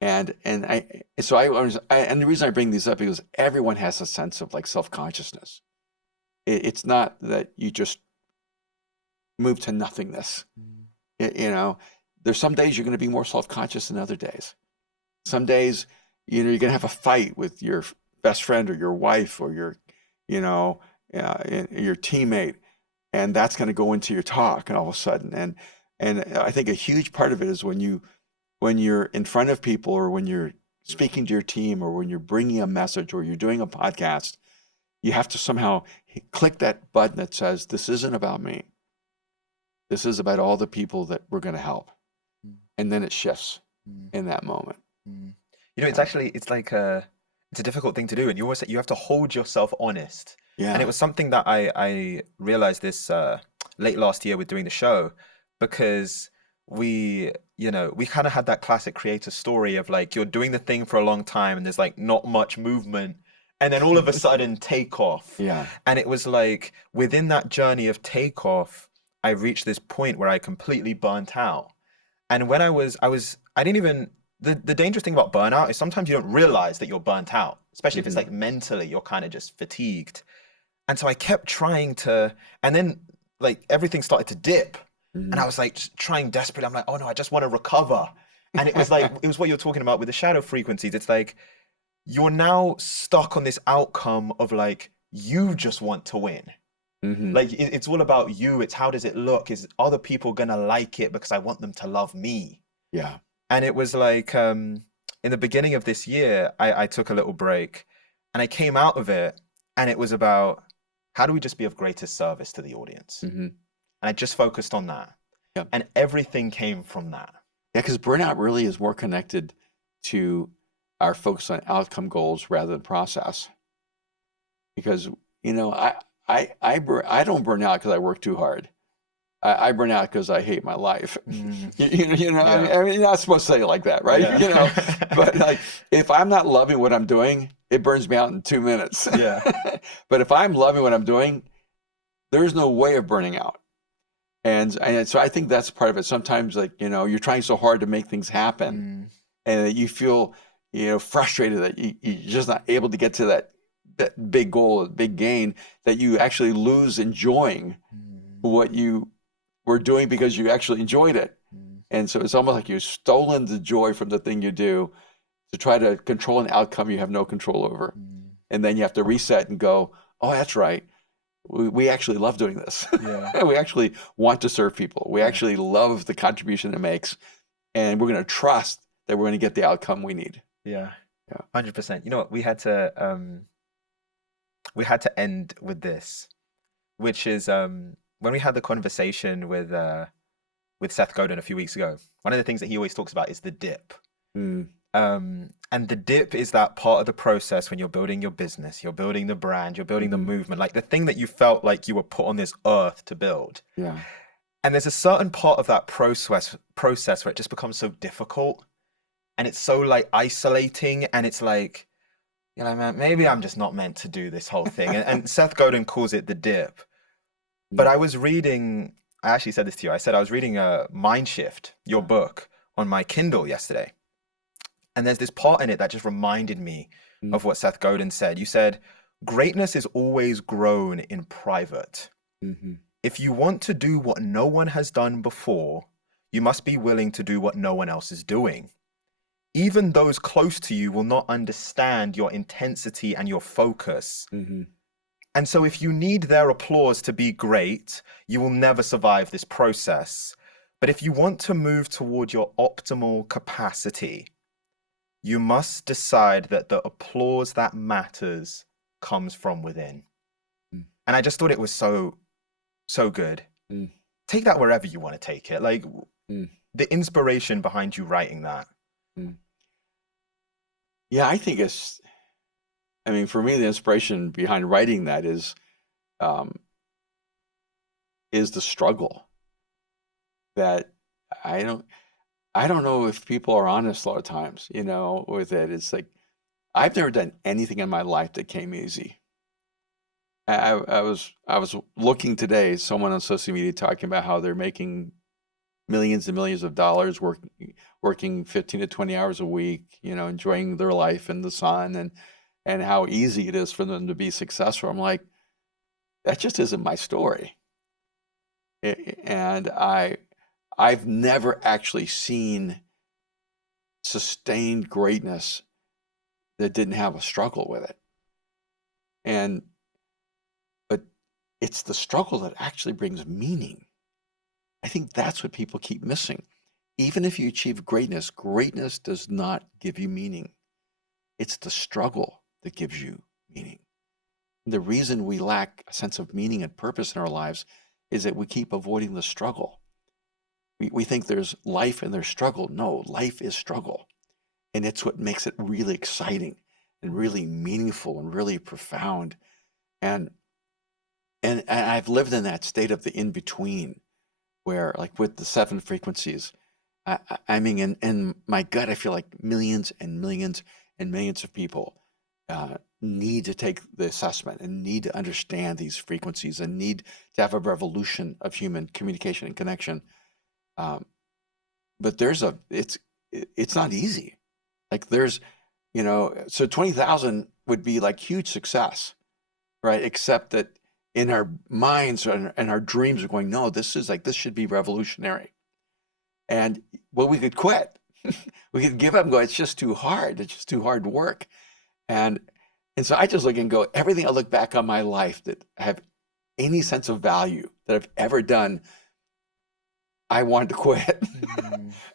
And the reason I bring these up is everyone has a sense of like self-consciousness. It's not that you just move to nothingness. There's some days you're going to be more self-conscious than other days. Some days, you're going to have a fight with your best friend or your wife or your your teammate, and that's going to go into your talk, and all of a sudden, and I think a huge part of it is when you're in front of people, or when you're speaking to your team, or when you're bringing a message, or you're doing a podcast, you have to somehow click that button that says, this isn't about me. This is about all the people that we're going to help. And then it shifts in that moment. You know, it's actually, it's a difficult thing to do. And you have to hold yourself honest. Yeah. And it was something that I realized this late last year with doing the show, because we kind of had that classic creator story of like, you're doing the thing for a long time and there's like not much movement. And then all of a sudden takeoff. Yeah. And it was like within that journey of takeoff, I reached this point where I completely burnt out. And when I didn't even, the dangerous thing about burnout is sometimes you don't realize that you're burnt out, especially if it's like mentally, you're kind of just fatigued. And so I kept trying to, and then like everything started to dip. And I was like just trying desperately. I'm like, oh no, I just want to recover. And it was like, it was what you're talking about with the shadow frequencies. It's like, you're now stuck on this outcome of like, you just want to win. Like it's all about you. It's how does it look? Is other people gonna like it because I want them to love me? Yeah. And it was like in the beginning of this year, I took a little break and I came out of it, and it was about how do we just be of greatest service to the audience? And I just focused on that. Yep. And everything came from that. Yeah, because burnout really is more connected to our focus on outcome goals rather than process. Because, you know, I don't burn out because I work too hard. I burn out because I hate my life. You know, Yeah. I mean, you're not supposed to say it like that, right? Yeah. You know, but like if I'm not loving what I'm doing, it burns me out in 2 minutes. Yeah. But if I'm loving what I'm doing, there's no way of burning out. And so I think that's part of it. Sometimes, like, you know, you're trying so hard to make things happen, and you feel, you know, frustrated that you're just not able to get to that big goal, big gain, that you actually lose enjoying what you were doing because you actually enjoyed it. And so it's almost like you've stolen the joy from the thing you do to try to control an outcome you have no control over. And then you have to reset and go, oh, that's right. We actually love doing this. Yeah. We actually want to serve people. We actually love the contribution it makes. And we're going to trust that we're going to get the outcome we need. Yeah. Yeah. 100%. You know what? We had to end with this, which is when we had the conversation with Seth Godin a few weeks ago. One of the things that he always talks about is the dip. And the dip is that part of the process when you're building your business, you're building the brand, you're building the movement, like the thing that you felt like you were put on this earth to build. Yeah. And there's a certain part of that process where it just becomes so difficult, and it's so like isolating, and it's like, you know, man, maybe I'm just not meant to do this whole thing. And Seth Godin calls it the dip. But I actually said this to you. I said I was reading MindShift, your book, on my Kindle yesterday. And there's this part in it that just reminded me of what Seth Godin said. You said, greatness is always grown in private. If you want to do what no one has done before, you must be willing to do what no one else is doing. Even those close to you will not understand your intensity and your focus. And so if you need their applause to be great, you will never survive this process. But if you want to move toward your optimal capacity, you must decide that the applause that matters comes from within. And I just thought it was so good. Take that wherever you want to take it. Like the inspiration behind you writing that. Yeah, I think for me, the inspiration behind writing that is the struggle that I don't know if people are honest a lot of times, you know, with it. It's like, I've never done anything in my life that came easy. I was looking today, someone on social media talking about how they're making millions and millions of dollars working 15 to 20 hours a week, you know, enjoying their life in the sun, and how easy it is for them to be successful. I'm like, that just isn't my story. And I've never actually seen sustained greatness that didn't have a struggle with it. But it's the struggle that actually brings meaning. I think that's what people keep missing. Even if you achieve greatness, greatness does not give you meaning. It's the struggle that gives you meaning. The reason we lack a sense of meaning and purpose in our lives is that we keep avoiding the struggle. We think there's life and there's struggle. No, life is struggle. And it's what makes it really exciting and really meaningful and really profound. And I've lived in that state of the in-between where, like with the 7 frequencies, I mean, in my gut, I feel like millions and millions and millions of people need to take the assessment and need to understand these frequencies and need to have a revolution of human communication and connection. But it's not easy. Like there's, so 20,000 would be like huge success, right? Except that in our minds and our dreams are going, no, this should be revolutionary. And well, we could quit. We could give up and go, it's just too hard. It's just too hard work. And so I just look and go, everything I look back on my life that have any sense of value that I've ever done, I wanted to quit.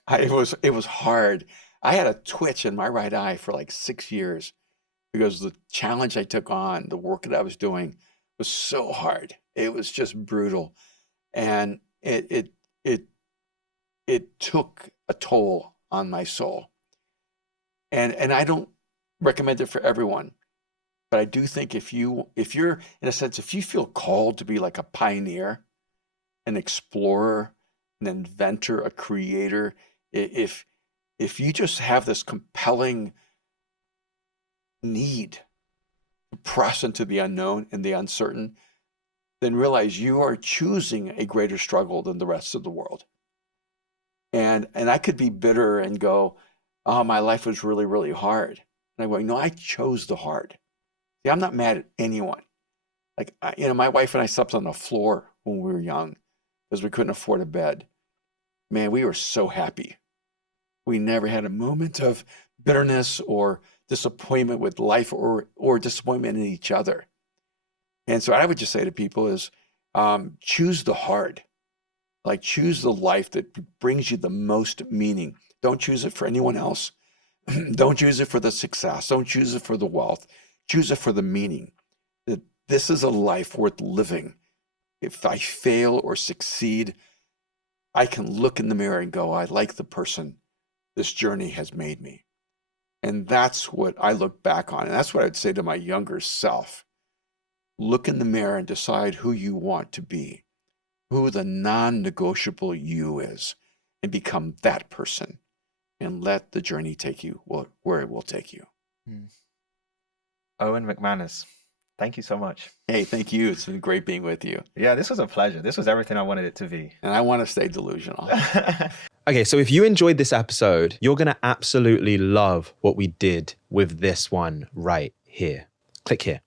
It was hard. I had a twitch in my right eye for like 6 years because the challenge I took on, the work that I was doing was so hard. It was just brutal. And it took a toll on my soul. And I don't recommend it for everyone. But I do think if you're, in a sense, if you feel called to be like a pioneer, an explorer, an inventor, a creator, if you just have this compelling need to press into the unknown and the uncertain, then realize you are choosing a greater struggle than the rest of the world. And I could be bitter and go, oh, my life was really, really hard. And I'm going, no, I chose the hard. See, I'm not mad at anyone. Like, my wife and I slept on the floor when we were young because we couldn't afford a bed. Man, we were so happy. We never had a moment of bitterness or disappointment with life or disappointment in each other. And so I would just say to people is choose the hard. Like choose the life that brings you the most meaning. Don't choose it for anyone else. Don't choose it for the success. Don't choose it for the wealth. Choose it for the meaning. That this is a life worth living. If I fail or succeed, I can look in the mirror and go, I like the person this journey has made me. And that's what I look back on. And that's what I'd say to my younger self. Look in the mirror and decide who you want to be, who the non-negotiable you is, and become that person. And let the journey take you where it will take you. Erwin McManus, thank you so much. Hey, thank you. It's been great being with you. Yeah, this was a pleasure. This was everything I wanted it to be. And I want to stay delusional. Okay, so if you enjoyed this episode, you're going to absolutely love what we did with this one right here. Click here.